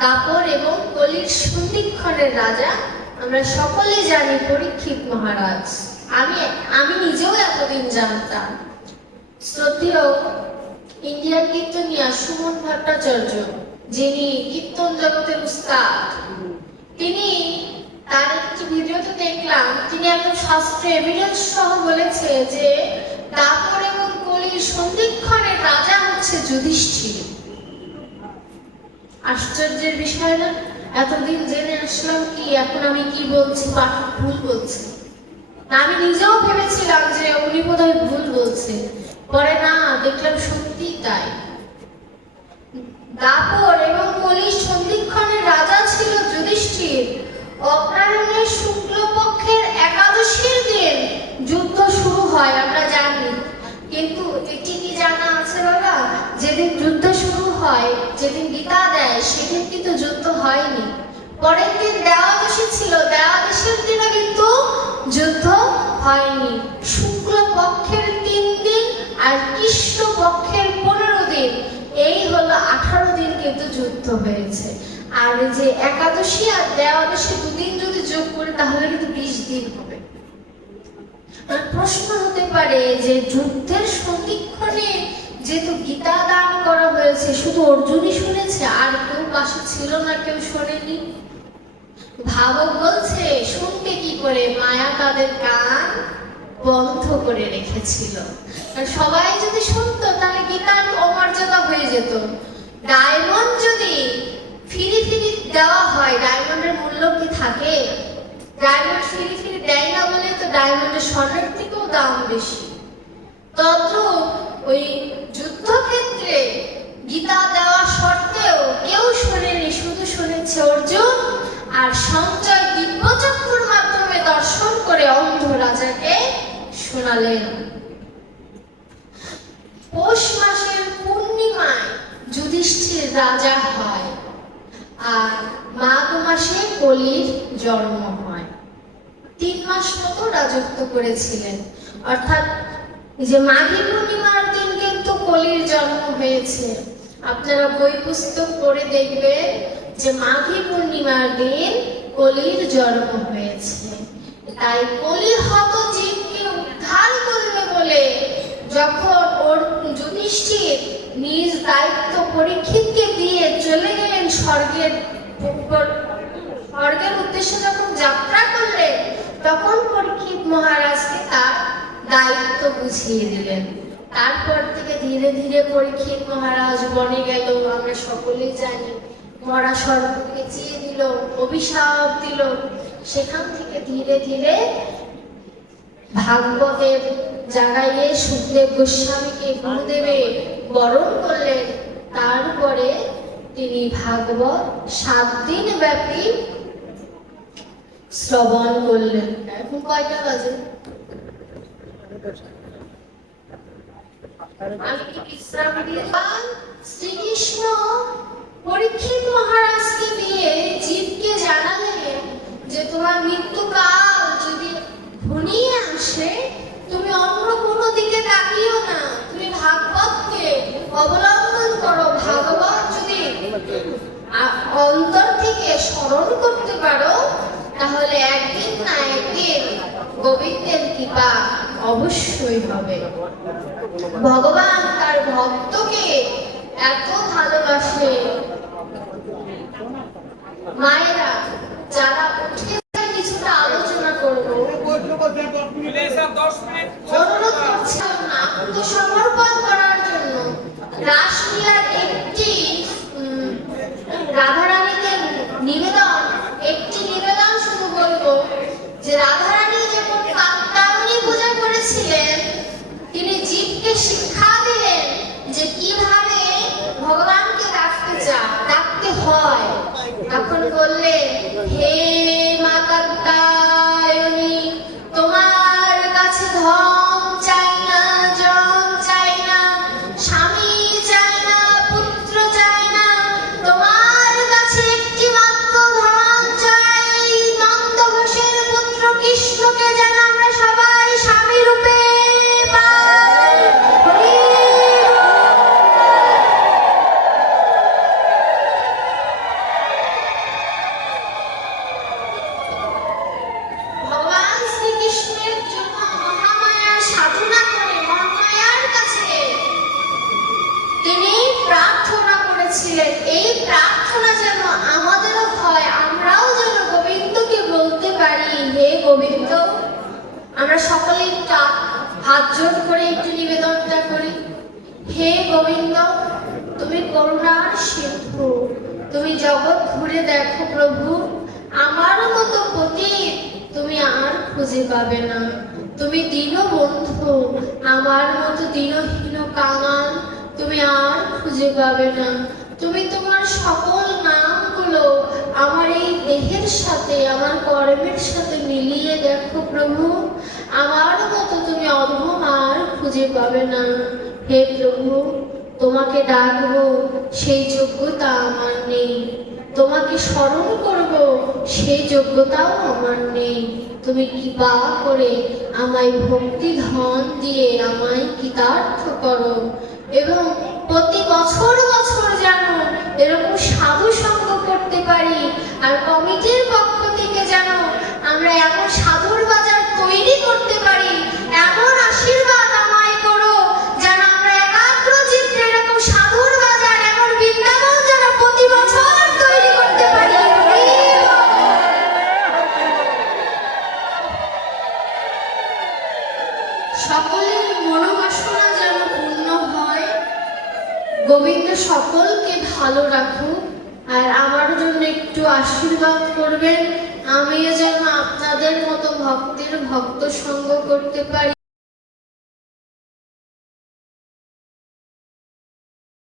দাপর এবং কলির সন্ধিক্ষণের রাজা আমরা সকলে জানি পরীক্ষিত মহারাজ। আমি নিজেও এতদিন জানতাম। শ্রদ্ধেয় ইন্ডিয়ান কীর্তনিয়া সুমন ভট্টাচার্য, যিনি কীর্তন জগতের উস্তাদ, তিনি তার একটি ভিডিওতে দেখলাম, তিনি একদম শাস্ত্রে এভিডেন্স সহ বলেছে যে দাপর এবং কলির সন্ধিক্ষণের রাজা হচ্ছে যুধিষ্ঠির। আশ্চর্যের বিষয় না? এতদিন জেনে আসলাম কি, এখন আমি কি বলছি, পাঠক ভুল বলছে। আমি নিজেও ভেবেছিলাম যে উনি বোধহয় ভুল বলছে, পরে না দেখলাম সত্যি তাই। দাপর এবং কলির সন্ধিক্ষণের রাজা ছিল যুধিষ্ঠির। অগ্রহায়ণের শুক্লপক্ষের একাদশীর দিন যুদ্ধ শুরু হয়, আমরা জানি। কিন্তু এটি কি জানা আছে বাবা, যেদিন যুদ্ধ শুরু হয়, যেদিন গীতা দেয়, সেদিন কিন্তু যুদ্ধ হয়নি। পরের দিন দেওয়াদশী ছিল, দেওয়াদশীর দিনে কিন্তু যুদ্ধ হয়নি। শুক্লপক্ষের 3 দিন আর কৃষ্ণপক্ষের 15 দিন, এই হলো 18 দিন কিন্তু যুদ্ধ হয়েছে। আর যে একাদশী আর দেওয়াদশী 2 দিন যদি যোগ করি, তাহলে কিন্তু 20 দিন হবে। প্রশ্ন হতে পারে যে যুদ্ধের সন্ধিক্ষণে যেহেতু গীতা দান করা হয়েছে, শুধু অর্জুনই শুনেছে, আর কেউ পাশে ছিল না, কেউ শোনেনি? ভাবক বলছে শুনবে কি করে, মায়া তাদের কান বন্ধ করে রেখেছিল। আর সবাই যদি শুনতো, তাহলে গীতার অমর্যাদা হয়ে যেত। ডায়মন্ড যদি ফিরে ডায়মন্ড ফিরি ফিরি দেয় না বলে তো ডায়মন্ডের স্বর্ণের থেকেও দাম বেশি। তদ্রূপ ওই যুদ্ধক্ষেত্রে গীতা দেওয়া সত্ত্বেও কেউ শোনেনি, শুধু শুনেছে অর্জুন। আর সঞ্জয় দিব্যচক্ষুর মাধ্যমে দর্শন করে অন্ধ রাজাকে শোনালেন। পৌষ মাসের পূর্ণিমায় যুধিষ্ঠির রাজা হয়, আর মাঘ মাসে কলির জন্ম হয়। 3 মাস মতো রাজত্ব করেছিলেন। অর্থাৎ যে মাঘী পূর্ণিমার দিন কিন্তু কলির জন্ম হয়েছে। আপনারা বই পুস্তক পড়ে দেখবেন যে মাঘী পূর্ণিমার দিন কলির জন্ম হয়েছে। তাই কলি হত জীবকে উদ্ধার করবে বলে যখন ওর যুধিষ্ঠির নিজ দায়িত্ব পরীক্ষিতকে দিয়ে চলে গেলেন স্বর্গের উদ্দেশ্যে, যখন যাত্রা করলেন তখন পরীক্ষিত মহারাজকে তার দায়িত্ব বুঝিয়ে দিলেন। তারপর থেকে ধীরে ধীরে পরীক্ষিত মহারাজ বনে গেল। আমরা সকলেই জানি, মরা স্বর্গকে চেয়ে দিল, অভিশাপ দিল। সেখান থেকে ধীরে ধীরে ভাগবতের জায়গায় সুখদেব গোস্বামীকে গুরুদেবে বরণ করলেন। তারপরে তিনি ভাগবত 7 দিন ব্যাপী শ্রবণ করলেন। এখন কয়টা বাজে? আমি কি বিশ্রাম দিয়ে শ্রীকৃষ্ণ পরীক্ষিত মহারাজকে দিয়ে জীবকে জানালেন যে তোমার মৃত্যুকাল যদি ঘনিয়ে আসে, তুমি অন্য কোনো দিকে তাকিও না, তুমি ভাগবতকে অবলম্বন করো। ভাগবত যদি অন্তর থেকে স্মরণ করতে পারো, তাহলে একদিন না একদিন গোবিন্দের কৃপা অবশ্যই হবে। ভগবান তার ভক্তকে এত ভালোবাসে। মায়েরা যারা উঠে কিছুটা আলোচনা করবো, অনুরোধ করছি আত্মসমর্পণ করার জন্য। রাসলীলার একটি রাধারানীদের নিবেদন, শুধু বলবো যে রাধারানী যখন কাত্যায়নী পূজা করেছিলেন, তিনি জীবকে শিক্ষা দিলেন যে কিভাবে ভগবানকে ডাকতে হয়। তখন বললেন, হে মা কাত্যায়নী, তোমার কাছে ধন চাই না, জন চাই না, স্বামী চাই না, পুত্র চাই না, তোমার কাছে একটি মাত্র ধন চাই। নন্দ ঘোষের পুত্র কৃষ্ণকে যেন আমরা সবাই স্বামী রূপে পাই। ভগবান শ্রীকৃষ্ণের জন্য মহামায়ার সাধনা করে মহামায়ার কাছে তিনি প্রার্থনা করেছিলেন। এই প্রার্থনা যেন আমাদেরও হয়, আমরাও যেন গোবিন্দকে বলতে পারি, হে গোবিন্দ। আমরা সকলেই হাত জোড় করে একটু নিবেদনটা করি। হে গোবিন্দ, তুমি করুণার সিন্ধু, তুমি জগৎ ঘুরে দেখো প্রভু, আমার মতো পতিত তুমি আর খুঁজে পাবে না। তুমি দীনবন্ধু, আমার মতো দীনহীন কাঙাল তুমি আর খুঁজে পাবে না। তুমি তোমার সকল নামগুলো আমার এই দেহের সাথে, আমার কর্মের সাথে মিলিয়ে দেখো প্রভু, আমার মতো তুমি অধম আর খুঁজে পাবে না। হে প্রভু, তোমাকে ডাকবো সেই যোগ্যতা আমার নেই, তোমাকে স্মরণ করব সেই যোগ্যতাও আমার নেই। তুমি কৃপা করে আমায় ভক্তি ধন দিয়ে আমায় কৃতার্থ করো, এবং প্রতি বছর বছর যেন এরকম সাধু সঙ্গ করতে পারি। আর কমিটির পক্ষ থেকে যেন আমরা এমন সাধুর বাজার তৈরি করতে পারি, এমন আশীর্বাদ আমায় করো যেন আমরা একাগ্র চিত্তে এরকম সাধুর বাজার, এমন বৃন্দাবন যেন প্রতি বছর তৈরি করতে পারি। সকলের মনোবাসনা যেন পূর্ণ হয়। গোবিন্দ সকলকে ভালো রাখুক। আর আমার জন্য একটু আশীর্বাদ করবেন, আমিও যেন আপনার আপনাদের মতো ভক্তের ভক্ত সঙ্গ করতে পারি।